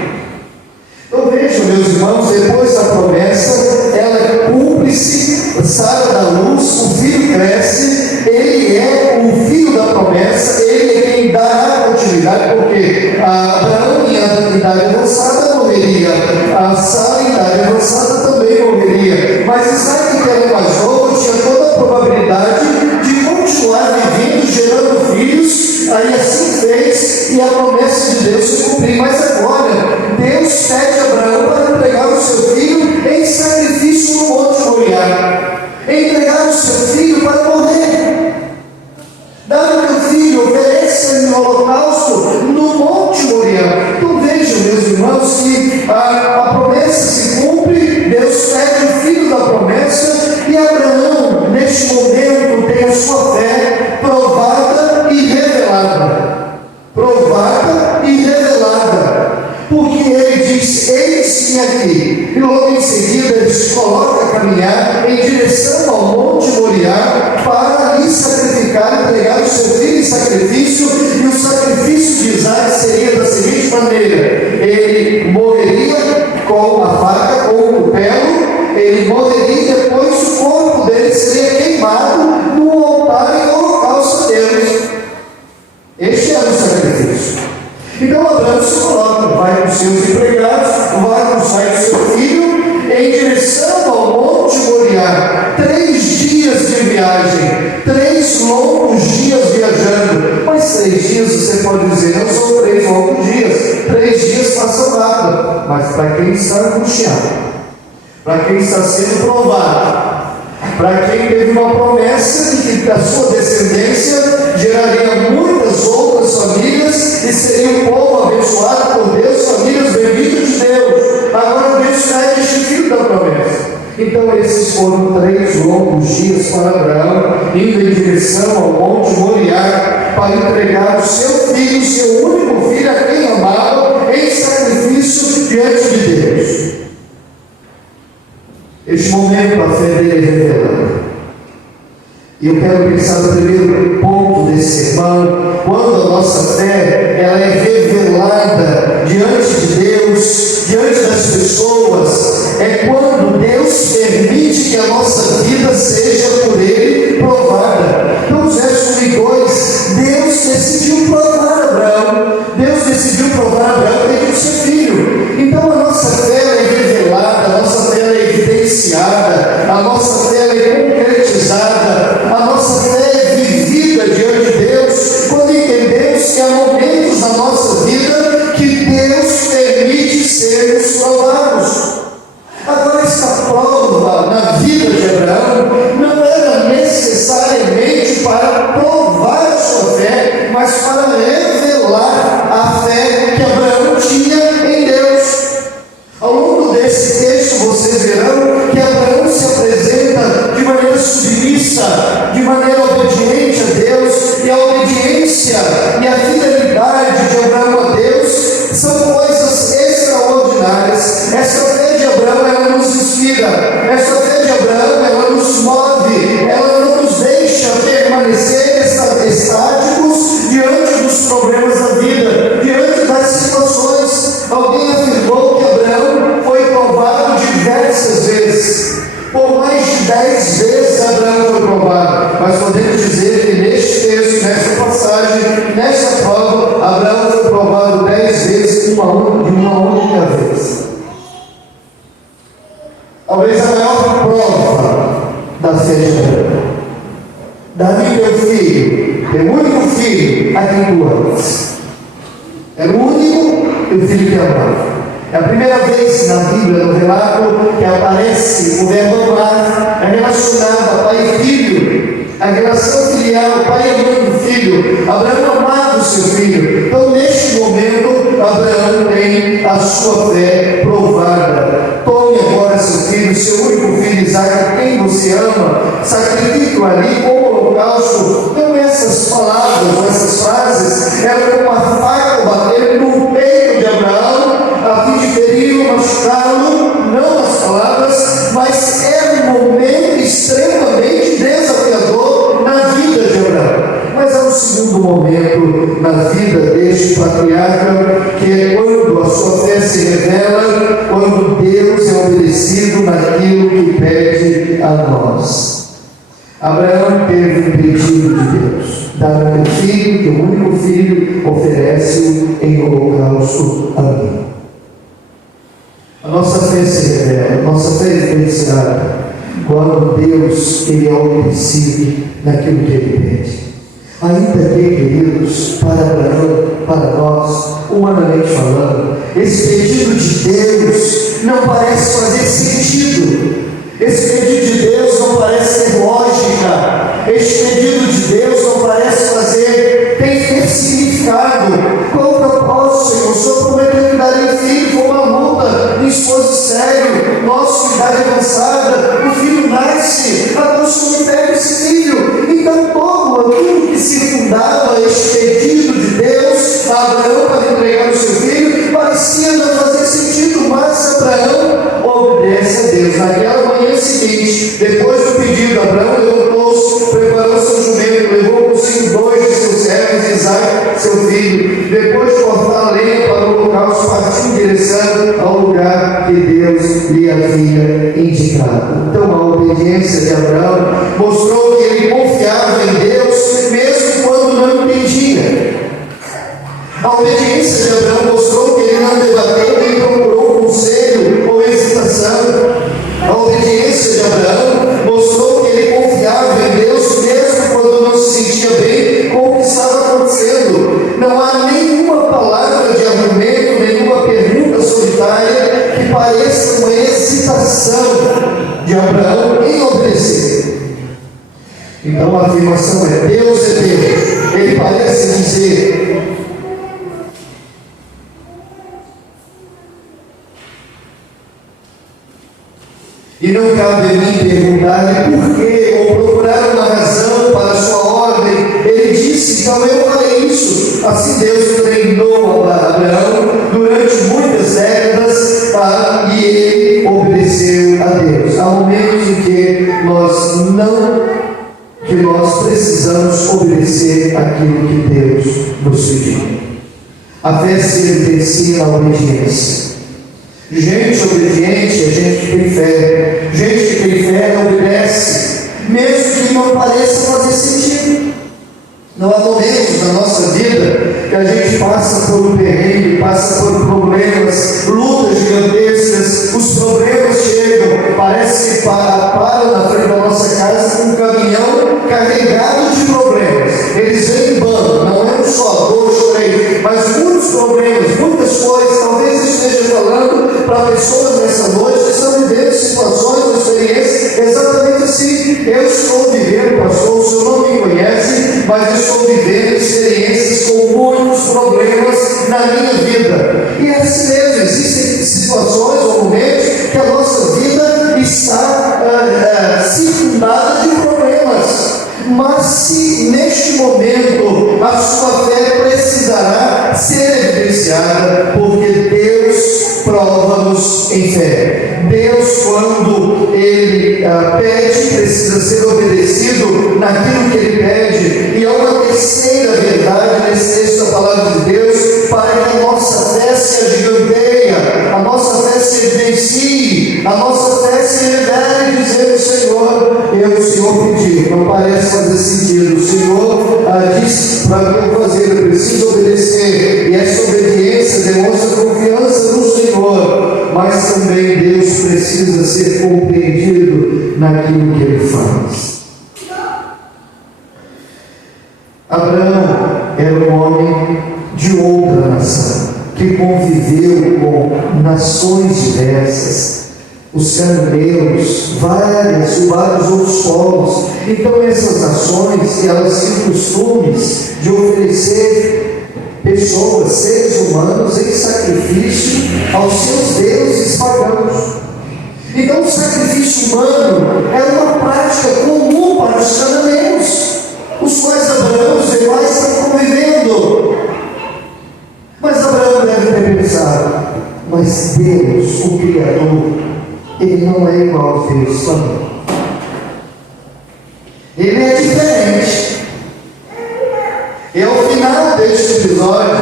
Então vejam, meus irmãos, depois da promessa, ela é cúmplice, Sara dá luz, o filho cresce, ele é o filho da promessa, ele é quem dá a continuidade, porque Abraão em idade avançada morreria, a Sara em idade avançada também morreria, mas Isaac, que era mais novo, tinha toda a probabilidade de continuar vivendo, gerando filhos, aí assim fez, e a promessa de Deus se cumpriu. Mas agora, Deus pede a Abraão para entregar o seu filho em sacrifício no Monte Moriá, entregar o seu filho para morrer. Dá o teu filho, oferece-lhe no holocausto no Monte Moriá. Então vejam, meus irmãos, que a promessa se cumpre, Deus pede o filho da promessa, e Abraão, neste momento, tem a sua fé provada e revelada. Provada e revelada. Porque ele diz: eis-me aqui. E logo em seguida ele se coloca a caminhar em direção ao Monte Moriá para ali sacrificar, entregar o seu filho em sacrifício. E o sacrifício de Isaac seria da seguinte maneira: ele morreria com a faca, com o cutelo, ele morreria e depois o corpo dele seria queimado no altar em holocausto a Deus. Este era o sacrifício. Então Abraão se coloca, vai com seus empregados, sai com seu filho, em direção ao Monte Moriá. 3 dias de viagem, 3 longos dias viajando. Mas 3 dias você pode dizer, não são 3 longos dias, 3 dias passam nada. Mas para quem está angustiado, para quem está sendo provado, para quem teve uma promessa de que da sua descendência geraria muitas outras famílias e seria um povo abençoado por Deus, famílias benditas de Deus. Agora Deus pede este filho da promessa. Então esses foram 3 longos dias para Abraão, indo em direção ao Monte Moriá, para entregar o seu filho, seu único filho, a quem amava, em sacrifício diante de Deus. Este momento a fé dele é revelada. E eu quero pensar no primeiro ponto desse sermão: quando a nossa fé ela é revelada diante de Deus, diante das pessoas, é quando Deus permite que a nossa vida seja por Ele provada. Então, os versos 1 e 2, Deus decidiu provar Abraão. Deus decidiu provar Abraão desde o seu filho. Então, a nossa fé é revelada, a nossa fé é evidenciada, a nossa fé é concretizada, a nossa fé é vivida diante de Deus, quando entendemos que há momentos na nossa vida que Deus permite sermos provados. Agora, essa prova na vida de Abraão não era necessariamente para provar a sua fé, mas para revelar a fé que Abraão tinha em Deus. Ao longo desse texto, vocês verão que Abraão se apresenta de maneira submissa, de maneira obediente a Deus, e a obediência e a fidelidade de Abraão a Deus são coisas extraordinárias. Essa fé de Abraão, ela nos inspira, essa fé de Abraão, ela nos move, ela não nos deixa permanecer estáticos diante dos problemas da vida, diante das situações. Alguém afirmou que Abraão foi provado diversas vezes. Por mais de 10 vezes Abraão foi provado. Mas podemos dizer que neste texto, nesta passagem, nesta prova, Abraão foi provado 10 vezes de uma única vez. Talvez a maior prova da fé de Abraão: Davi, teu filho, teu único filho, a quem tu amas. Era o único e o filho que amava. É a primeira vez na Bíblia, no relato, que aparece o verbo amar, é relacionado a pai e filho, a relação filial, pai amando o filho, Abraão amava o seu filho. Então, neste momento, Abraão tem a sua fé provada. Tome agora seu filho, seu único filho Isaque, quem você ama, sacrifique-o ali como holocausto. Então, essas palavras, essas frases, eram como uma faca batendo no peito de Abraão, a fim de feri-lo, machucá-lo momento na vida deste patriarca, que é quando a sua fé se revela, quando Deus é obedecido naquilo que pede a nós. Abraão teve um pedido de Deus: dar um filho, que o único filho, oferece-o em holocausto a mim. A nossa fé se revela, a nossa fé é diferenciada quando Deus ele é obedecido naquilo que Ele pede. Ainda que, queridos, para Abraão, para nós, humanamente falando, esse pedido de Deus não parece fazer sentido. Esse pedido de Deus não parece ter lógica. Este pedido de Deus não parece ter significado. Qual o propósito, Senhor? O Senhor prometeu que daria filho com uma luta, em esposo sério, nossa idade avançada, o filho nasce, agora o Senhor me pega esse filho. Então todo aquilo que circundava este pedido de Deus a Abraão para entregar o seu filho parecia não fazer sentido, mas Abraão obedece a Deus. Naquela manhã seguinte, depois do pedido, Abraão levantou-se, preparou seu jumento, levou consigo 2 de seus servos, Isaque, seu filho. Depois de cortar a lenha para o holocausto, partiu em direção ao lugar que Deus lhe havia indicado. Então a obediência de Abraão mostrou que ele confiava em Deus, mesmo quando não entendia. A obediência de Abraão mostrou que ele não debateu nem procurou conselho ou hesitação. A obediência de Abraão mostrou que ele confiava em Deus mesmo quando não se sentia bem com o que estava acontecendo. Não há nenhuma palavra de argumento, nenhuma pergunta solitária que pareça uma hesitação de Abraão em obedecer. Então a afirmação é: Deus é Deus. Ele parece dizer: e não cabe a mim perguntar-lhe por quê, ou procurar uma razão para a sua ordem. Ele disse: então eu farei isso. Assim Deus treinou Abraão durante muitas décadas, e ele obedeceu a Deus. Há momentos em que nós precisamos obedecer aquilo que Deus nos pediu. A fé se evidencia na obediência. Gente obediente é gente que tem fé. Gente que tem fé obedece, mesmo que não pareça fazer sentido. Não há momentos na nossa vida que a gente passa por um perrengue, passa por problemas, lutas gigantescas, os problemas chegam, parece que param na frente da nossa casa com um caminhão carregado de problemas. Eles vêm em bando, não é um só, 2, 3, mas muitos problemas, muitas coisas. Talvez esteja falando para pessoas nessa noite que estão vivendo situações ou experiências exatamente assim. Eu estou vivendo, pastor, o senhor não me conhece, mas eu estou vivendo experiências com muitos problemas na minha vida. E é assim mesmo, existem situações ou momentos que a nossa vida está circundada de problemas. Mas se neste momento a sua fé precisará ser evidenciada, porque Deus prova-nos em fé. Deus, quando Ele pede, precisa ser obedecido naquilo que Ele pede. E há uma terceira verdade nesse texto da palavra de Deus, para que a nossa fé se agiganteia, a nossa fé se evidencie, a nossa fé se revele, dizendo: Senhor, o Senhor pediu, não parece fazer sentido. O Senhor disse para que eu fazer, eu preciso obedecer, e essa obediência demonstra confiança no Senhor, mas também Deus precisa ser compreendido naquilo que Ele faz. Abraão era um homem de outra nação, que conviveu com nações diversas, os cananeus, vários outros povos. Então essas nações, elas tinham costumes de oferecer pessoas, seres humanos, em sacrifício aos seus deuses pagãos. Então o sacrifício humano era uma prática comum para os cananeus, os quais Abraão e os demais estão convivendo. Mas Abraão deve ter pensado: mas Deus, o Criador, Ele não é igual a Deus também. Ele é diferente. Eu final deste episódio,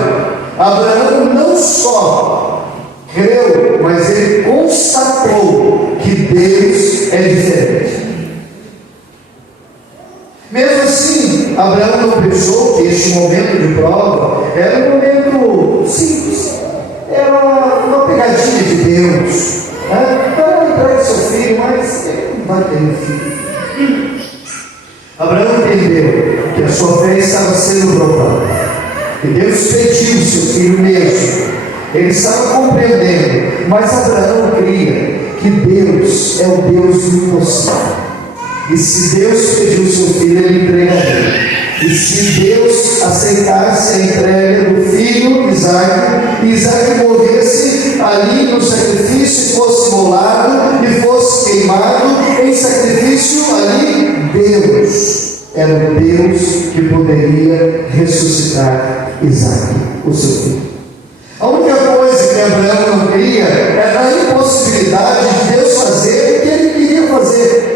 Abraão não só creu, mas ele constatou que Deus é diferente. Mesmo assim, Abraão não pensou que este momento de prova era um momento simples, era uma pegadinha de Deus. Vai entrar seu filho, mas ele não vai ter um filho. Abraão entendeu que a sua fé estava sendo provada, e Deus pediu seu filho mesmo. Ele estava compreendendo, mas Abraão cria que Deus é o Deus do impossível. E se Deus pediu seu filho, ele entregaria. E se Deus aceitasse a entrega do filho Isaac, e Isaac morresse ali no sacrifício, e fosse imolado e fosse queimado em sacrifício ali, Deus era o Deus que poderia ressuscitar Isaac, o seu filho. A única coisa que Abraão não queria era a impossibilidade de Deus fazer o que ele queria fazer.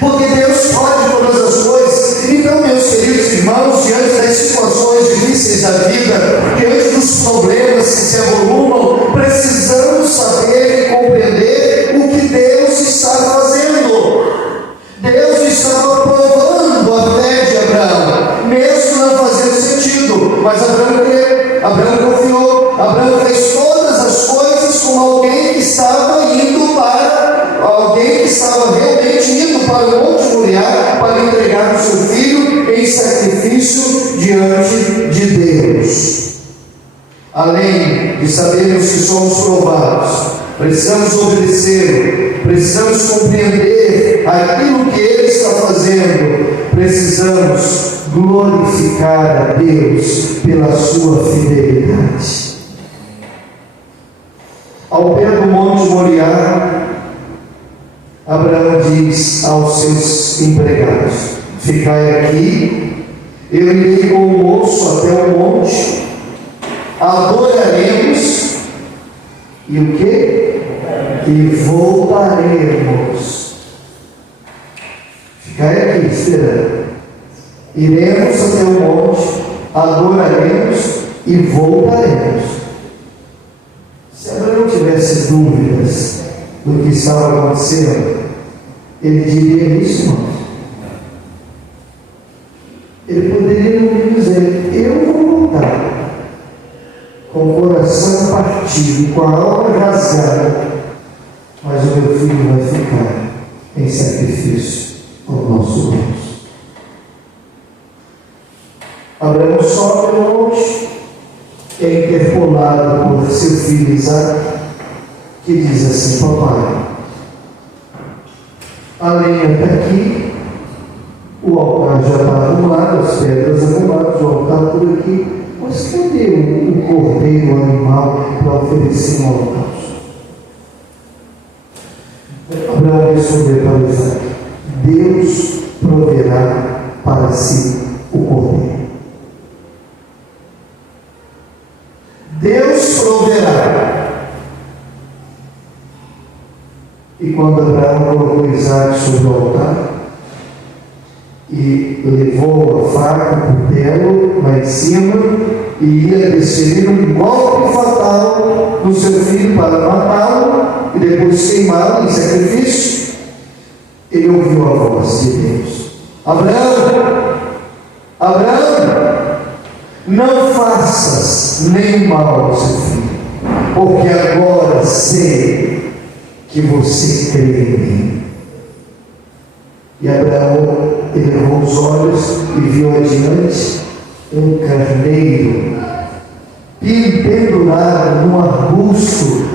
Porque Deus pode todas as coisas. Então, meus queridos irmãos, diante das situações difíceis da vida, diante dos problemas que se avolumam, precisamos saber e compreender o que Deus está fazendo. Deus estava provando a fé de Abraão, mesmo não fazendo sentido, mas Abraão creu, Abraão confiou, Abraão fez todas as coisas como alguém que estava realmente indo para o Monte Moriá para entregar o seu filho em sacrifício diante de Deus. Além de sabermos que somos provados, precisamos obedecer, precisamos compreender aquilo que Ele está fazendo, precisamos glorificar a Deus pela sua fidelidade. Ao pé do Monte Moriá, Abraão diz aos seus empregados: ficai aqui, eu irei com o moço até o monte, adoraremos, e o que? E voltaremos. Ficai aqui esperando. Iremos até o monte, adoraremos e voltaremos. Se Abraão tivesse dúvidas do que estava acontecendo, ele diria isso, irmãos. Ele poderia nos dizer: eu vou voltar, com o coração partido, com a alma rasgada, mas o meu filho vai ficar em sacrifício ao nosso Deus. Abraão sobe no monte, é interpolado por seu filho Isaac, que diz assim: papai, a lenha está aqui, o altar já está arrumado, as pedras arrumadas, o altar por aqui, mas cadê o cordeiro, o animal, para oferecer um holocausto? Abraão respondeu para Isaac: Deus proverá para si o cordeiro. Deus proverá. E quando Abraão colocou Isaac sobre o altar e levou a faca, o cutelo lá em cima e ia desferir um golpe fatal no seu filho para matá-lo e depois queimá-lo em sacrifício, ele ouviu a voz de Deus: Abraão, Abraão, não faças nem mal ao seu filho, porque agora sei que você crê em mim. E Abraão elevou os olhos e viu adiante um carneiro pendurado num arbusto.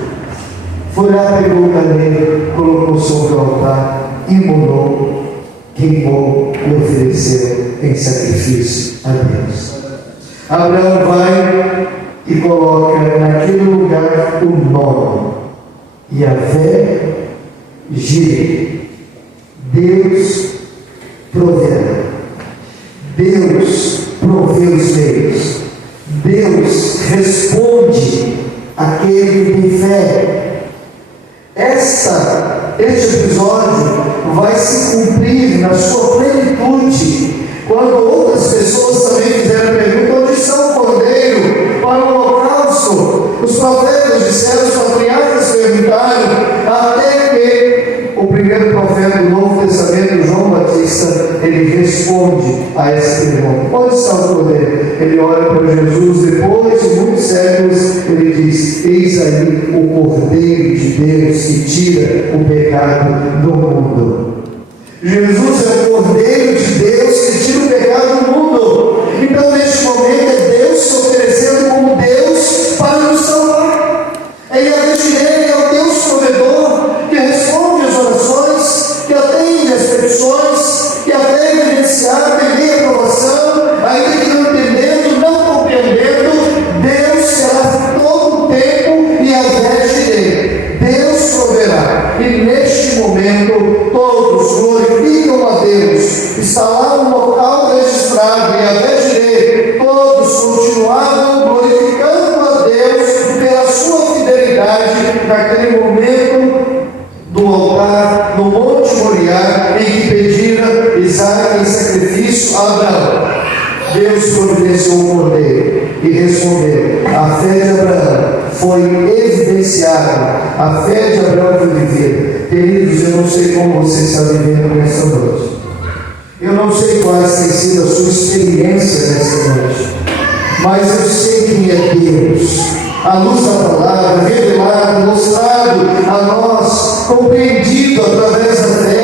Foi lá, pegou o carneiro, colocou sobre o altar, imolou, queimou e ofereceu em sacrifício a Deus. Abraão vai e coloca naquele lugar o nome Yahvé Jireh. Deus proverá. Deus provê os meios. Deus responde àquele que tem fé. Este episódio vai se cumprir na sua plenitude quando outras pessoas também fizeram a pergunta: onde Os profetas disseram, os patriarcas perguntaram, até que o primeiro profeta do Novo Testamento, João Batista, ele responde a essa pergunta: onde está o cordeiro? Ele olha para Jesus, depois de muitos séculos, ele diz: eis aí o Cordeiro de Deus que tira o pecado do mundo. Jesus é o Cordeiro de Deus que tira o pecado do mundo. Então, neste momento, é Deus se oferecendo como Deus para nos salvar. É Yahvé Jireh, é o Deus provedor, que responde às orações, que atende às petições, que até evidenciar, pedir aprovação, ainda que não entendendo, não compreendendo. Deus será todo o tempo Yahvé Jireh. Deus proverá. E neste momento, todos glorificam a Deus. Está lá no local registrado, Yahvé Jireh. Todos continuavam glorificando a Deus pela sua fidelidade naquele momento do altar, no Monte Moriá, em que pedira Isaac em sacrifício a Abraão. Deus providenciou o cordeiro e respondeu. A fé de Abraão foi evidenciada, a fé de Abraão foi vivida. Queridos, eu não sei como você está vivendo nesta noite. Eu não sei quais tem sido a sua experiência nesta noite, mas eu sei quem é Deus. A luz da palavra, revelado, mostrado a nós, compreendido através da fé.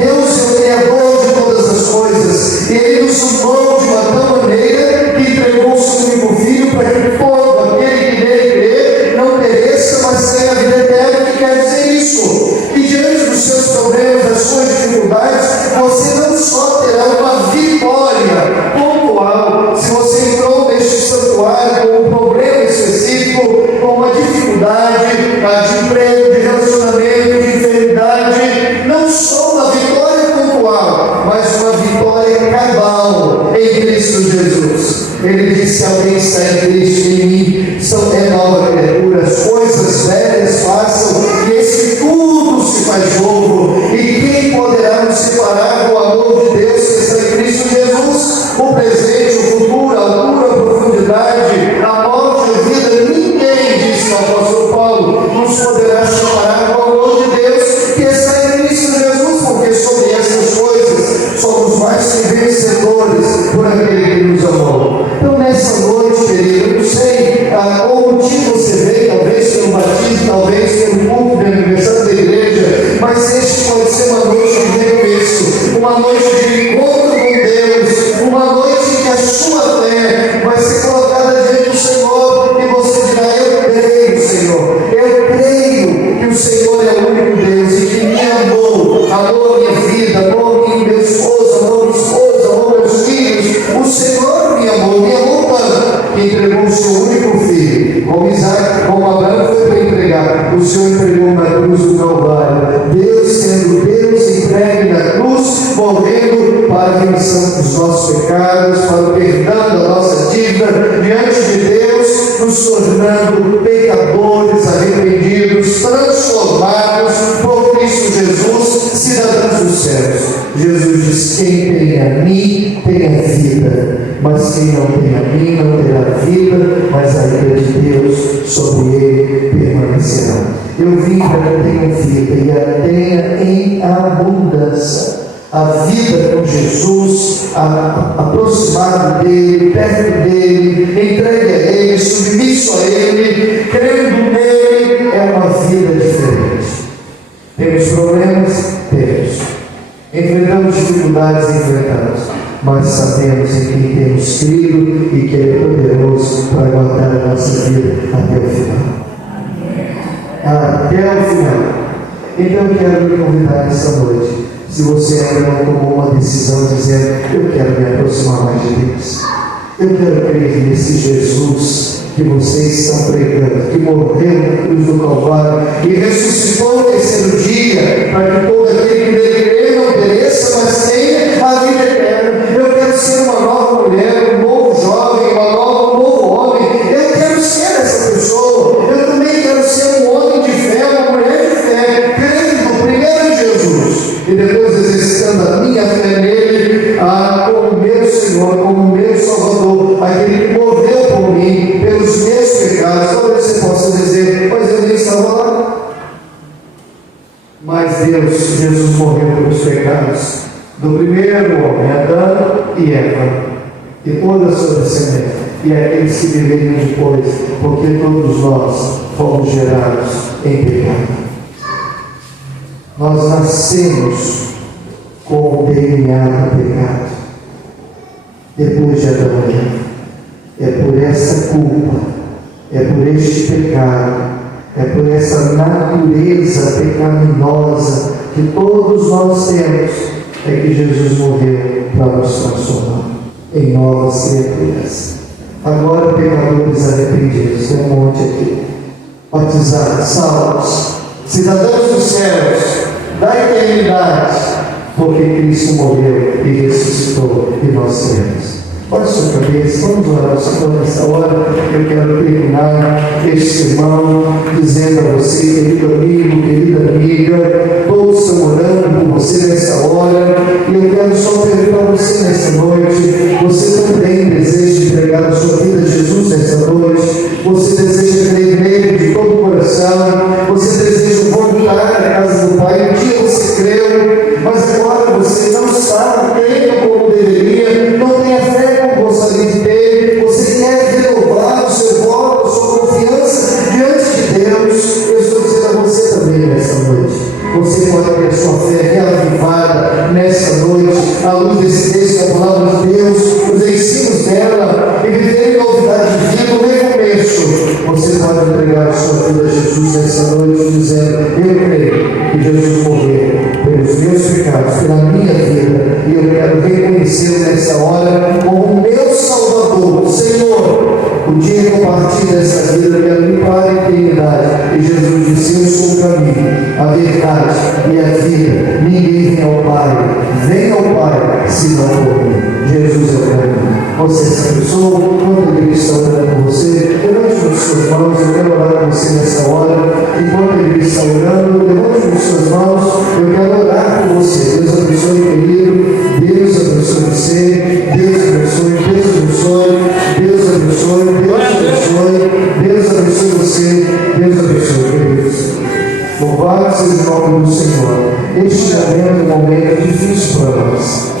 Deus é o Criador de todas as coisas. Ele nos amou de uma tal maneira que entregou o seu único Filho para que todo aquele que nele crê não pereça, mas tenha a vida eterna. O que quer dizer isso? Que diante dos seus problemas, das suas dificuldades, você não só terá uma vitória pontual. Se você entrou neste santuário com um problema específico, com uma dificuldade de emprego, de relacionamento, de enfermidade, não só uma vitória pontual, mas uma vitória cabal em Cristo Jesus. Ele disse: se alguém está em Cristo, em mim, é nova criatura, as coisas velhas passam e esse tudo se faz novo. E quem poderá nos separar do amor de Deus que está em Cristo Jesus? O presente, o futuro, a altura, a profundidade, a morte, a vida. Ninguém, disse o apóstolo Paulo, nos poderá separar do amor de Deus que está em Cristo Jesus, porque sobre essas coisas somos mais que vencedores por aquele que nos amou. Então, nessa noite, querido, eu não sei qual motivo você veio, talvez pelo batismo, talvez pelo culto de aniversário da igreja, mas este pode ser uma noite de recomeço, uma noite de encontro com Deus, uma noite em que a sua fé vai ser colocada diante do Senhor e você dirá: eu creio, Senhor, eu creio que o Senhor é o único Deus e que me amou a minha vida, amou meu esposo, amou minha esposa, amou meus filhos. O Senhor me amou tanto que entregou o seu único filho, como Isaac, como Abraão foi para entregar, o Senhor entregou na cruz do Calvário. Deus, sendo Deus, entregue na cruz, morrendo para a remissão dos nossos pecados, para o perdão da nossa dívida diante de Deus, nos tornando pecadores arrependidos, transformados por Cristo Jesus, cidadãos dos céus. Jesus diz: quem tem a mim tem a vida, mas quem não tem a mim não terá vida, mas a ira de Deus sobre ele permanecerá. Eu vim para que tenham vida e a tenha em abundância. A vida com Jesus, aproximado dele, perto dele, entregue a ele, submisso a ele, crendo nele, é uma vida diferente. Temos problemas? Temos. Enfrentamos dificuldades? Enfrentamos. Mas sabemos em quem temos crido e que Ele é poderoso para guardar a nossa vida até o final. Até o final. Então eu quero lhe convidar nesta noite, se você ainda não tomou uma decisão dizendo: eu quero me aproximar mais de Deus, eu quero crer nesse Jesus que vocês estão pregando, que morreu na cruz do Calvário e ressuscitou no terceiro dia, para que todo aquele que nele crê não pereça, mas tenha a vida eterna. Eu quero ser uma nova mulher, um novo jovem, um novo homem. Eu quero ser essa pessoa. Eu também quero ser um homem de fé, uma mulher de fé, crendo primeiro em Jesus e depois exercitando a minha fé nele, como meu Senhor, como meu Salvador, aquele que morreu por mim, pelos meus pecados. Talvez você possa e toda a sua descendência, e aqueles que viveriam depois, porque todos nós fomos gerados em pecado. Nós nascemos com o DNA do pecado, depois de Adão e Eva. É por essa culpa, é por este pecado, é por essa natureza pecaminosa que todos nós temos, é que Jesus morreu para nos transformar em novas criaturas. Agora, pecadores arrependidos, tem um monte aqui, batizados, salvos, cidadãos dos céus, da eternidade, porque Cristo morreu e ressuscitou, e nós temos. Olha a sua cabeça, vamos orar ao Senhor nessa hora. Eu quero terminar este sermão dizendo a você, querido amigo, querida amiga, todos estão orando por você nessa hora, e eu quero só pedir para você nessa noite. Você também deseja entregar a sua vida a Jesus nessa noite, você deseja crer nele de todo o coração, você deseja voltar à casa do Pai. Um dia você creu, mas agora você não está crendo como deveria, não tem a fé como gostaria de ter, você quer renovar o seu voto, a sua confiança diante de Deus. Eu estou dizendo a você também nessa noite, você pode ter a sua fé reavivada nessa noite, à luz desse texto da palavra de Deus, os ensinos dela, e viver em novidade de vida, no recomeço. Você pode entregar a sua vida a Jesus nessa noite, dizendo: eu creio que Jesus morreu pelos meus pecados, pela minha vida, e eu quero reconhecê-lo nessa hora como meu Salvador. Senhor, o dia que eu partir dessa vida, eu quero ir para a eternidade. E Jesus disse: eu sou o caminho, a verdade e a vida. Ninguém vem ao Pai, se não for mim. Jesus é o caminho. Você é essa pessoa, quando a igreja está orando por você, levante as suas mãos. Eu quero orar com você nessa hora. Enquanto a igreja está orando, levante as suas mãos. Eu quero orar por você. Deus abençoe, querido. Deus abençoe você. Deus abençoe. Deus abençoe. Deus abençoe. Deus abençoe. Deus abençoe você. Deus abençoe, queridos. Louvado seja o nome do Senhor. Este momento é um momento difícil para nós,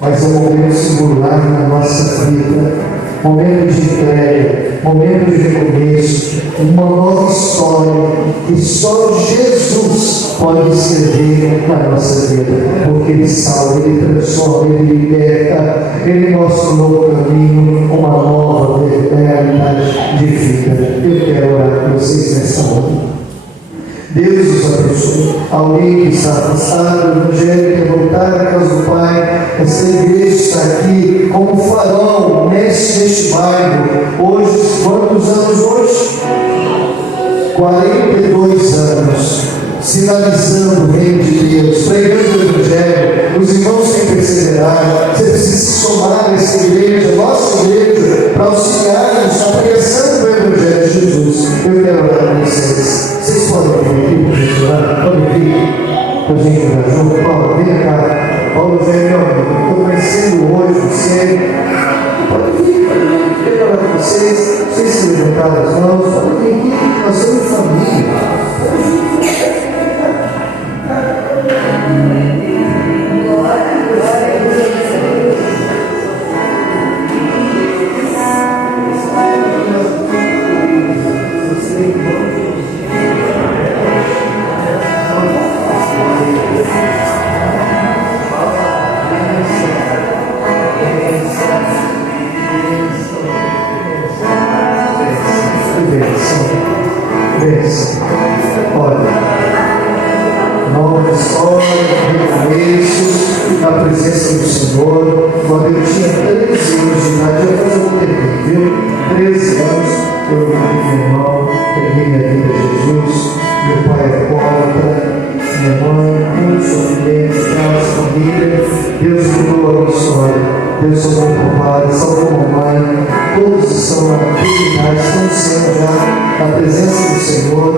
mas é um momento singular na nossa vida, momento de entrega, momento de recomeço, uma nova história que só Jesus pode escrever na nossa vida, porque Ele salva, Ele transforma, Ele liberta, Ele mostra um novo caminho, uma nova realidade de vida. Eu quero orar com vocês nessa hora. Deus os abençoe. Alguém que está afastado do Evangelho, quer voltar à casa do Pai, essa igreja está aqui como farol neste bairro. Hoje, quantos anos hoje? 42 anos, sinalizando o reino de Deus, pregando o Evangelho. Os irmãos têm perseverado. Você precisa se somar a essa igreja, nossa igreja, para auxiliar-nos na pregação do Evangelho de Jesus. Eu quero orar com vocês. Vocês podem vir aqui para a gente orar? Podem vir para a gente orar junto? Paulo, vem cá. Paulo, vem, meu amigo. Estou conhecendo hoje você. Pode vir, eu quero orar com vocês. Vocês se levantaram as mãos. Podem vir aqui. Nós somos família. Olha, nova história, recomeços, na presença do Senhor. Quando eu tinha 13 anos de idade, eu fazer um tempo, viu? 13 anos, eu vi meu irmão, peguei minha vida a Jesus, meu pai é alcoólatra, minha mãe, muito sofrimento, nossa família. Deus mudou a minha história. Deus salvou o pai, salvou a mamãe. Todos estão na eternidade, estão sendo já na presença do Senhor,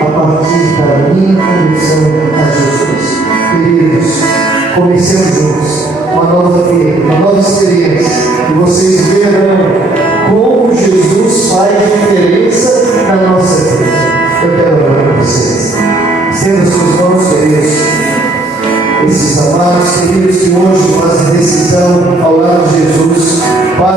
a partir da minha conversão a Jesus. Queridos, comecemos juntos uma nova vida, uma nova experiência, e vocês verão como Jesus faz diferença na nossa vida. Eu quero orar com vocês. Estenda suas mãos, queridos. Esses amados queridos que hoje fazem decisão ao lado de Jesus. Pai,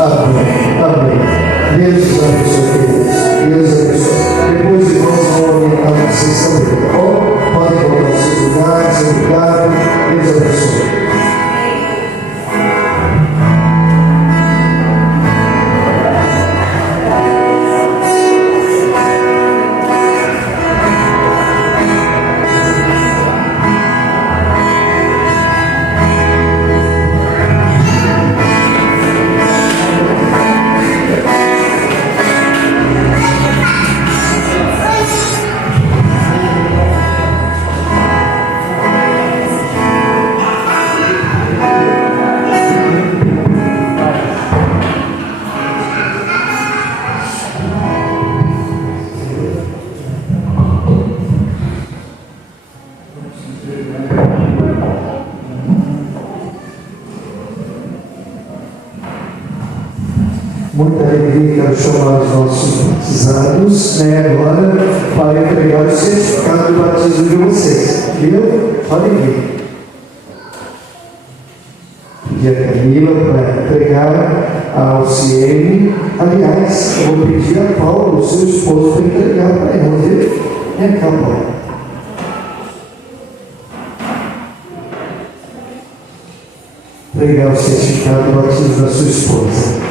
Amém. Amém. Deus os abençoe, queridos. Deus abençoe. Depois, irmãos, vão orientar vocês também, tá bom? Podem voltar aos seus lugares. Obrigado. Deus abençoe. Muita alegria, quero chamar os nossos batizados, agora, para entregar o certificado do batismo de vocês. Viu? Podem vir. Pedir a Camila para entregar ao Ciene. Aliás, eu vou pedir a Paula, o seu esposo, para entregar para ela, viu? Vem cá, Paula. Entregar o certificado do batismo da sua esposa.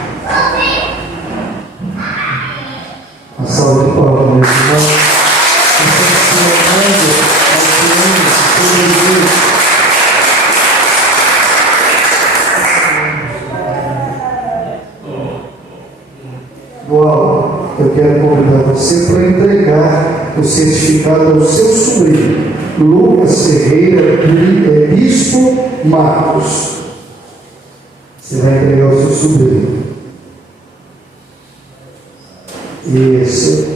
A salva de palmas, meus irmãos. Uau, eu quero convidar você para entregar o certificado ao seu sobrinho, Lucas Ferreira, Bispo Marcos. Você vai entregar ao seu sobrinho. Isso.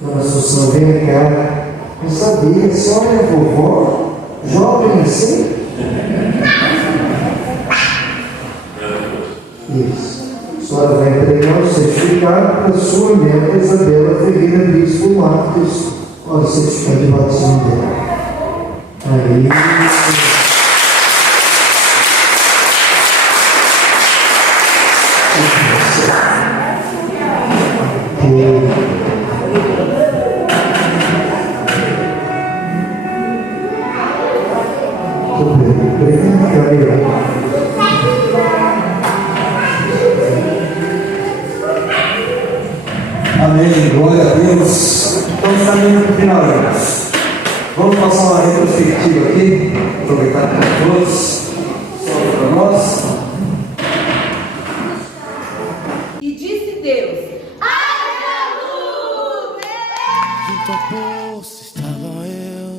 Dona Assunção, vem cá. Não sabia, a senhora é vovó? Jovem assim? Isso. A senhora vai entregar o certificado para a sua neta Isabela Ferreira Bispo Marcos. Olha o certificado de batismo dela. Aí. Amém. Glória a Deus. Estamos caminhando para o final, irmãos. Vamos passar uma retrospectiva aqui, aproveitar para todos, só para nós. E disse Deus: aleluia! Junto ao poço estava eu,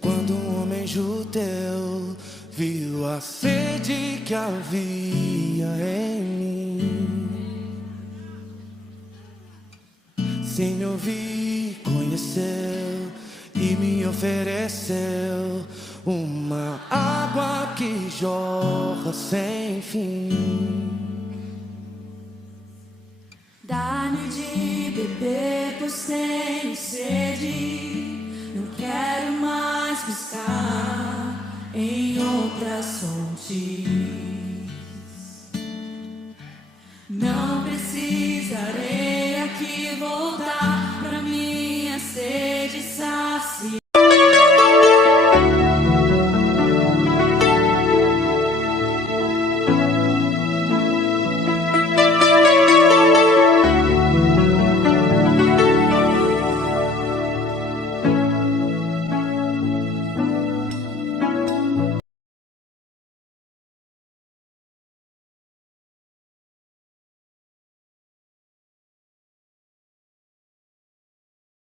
quando um homem judeu viu a sede que havia em mim. Sem me ouvir, conheceu e me ofereceu uma água que jorra sem fim. Dá-me de beber, pois tenho sede. Não quero mais buscar em outras fontes. Não precisarei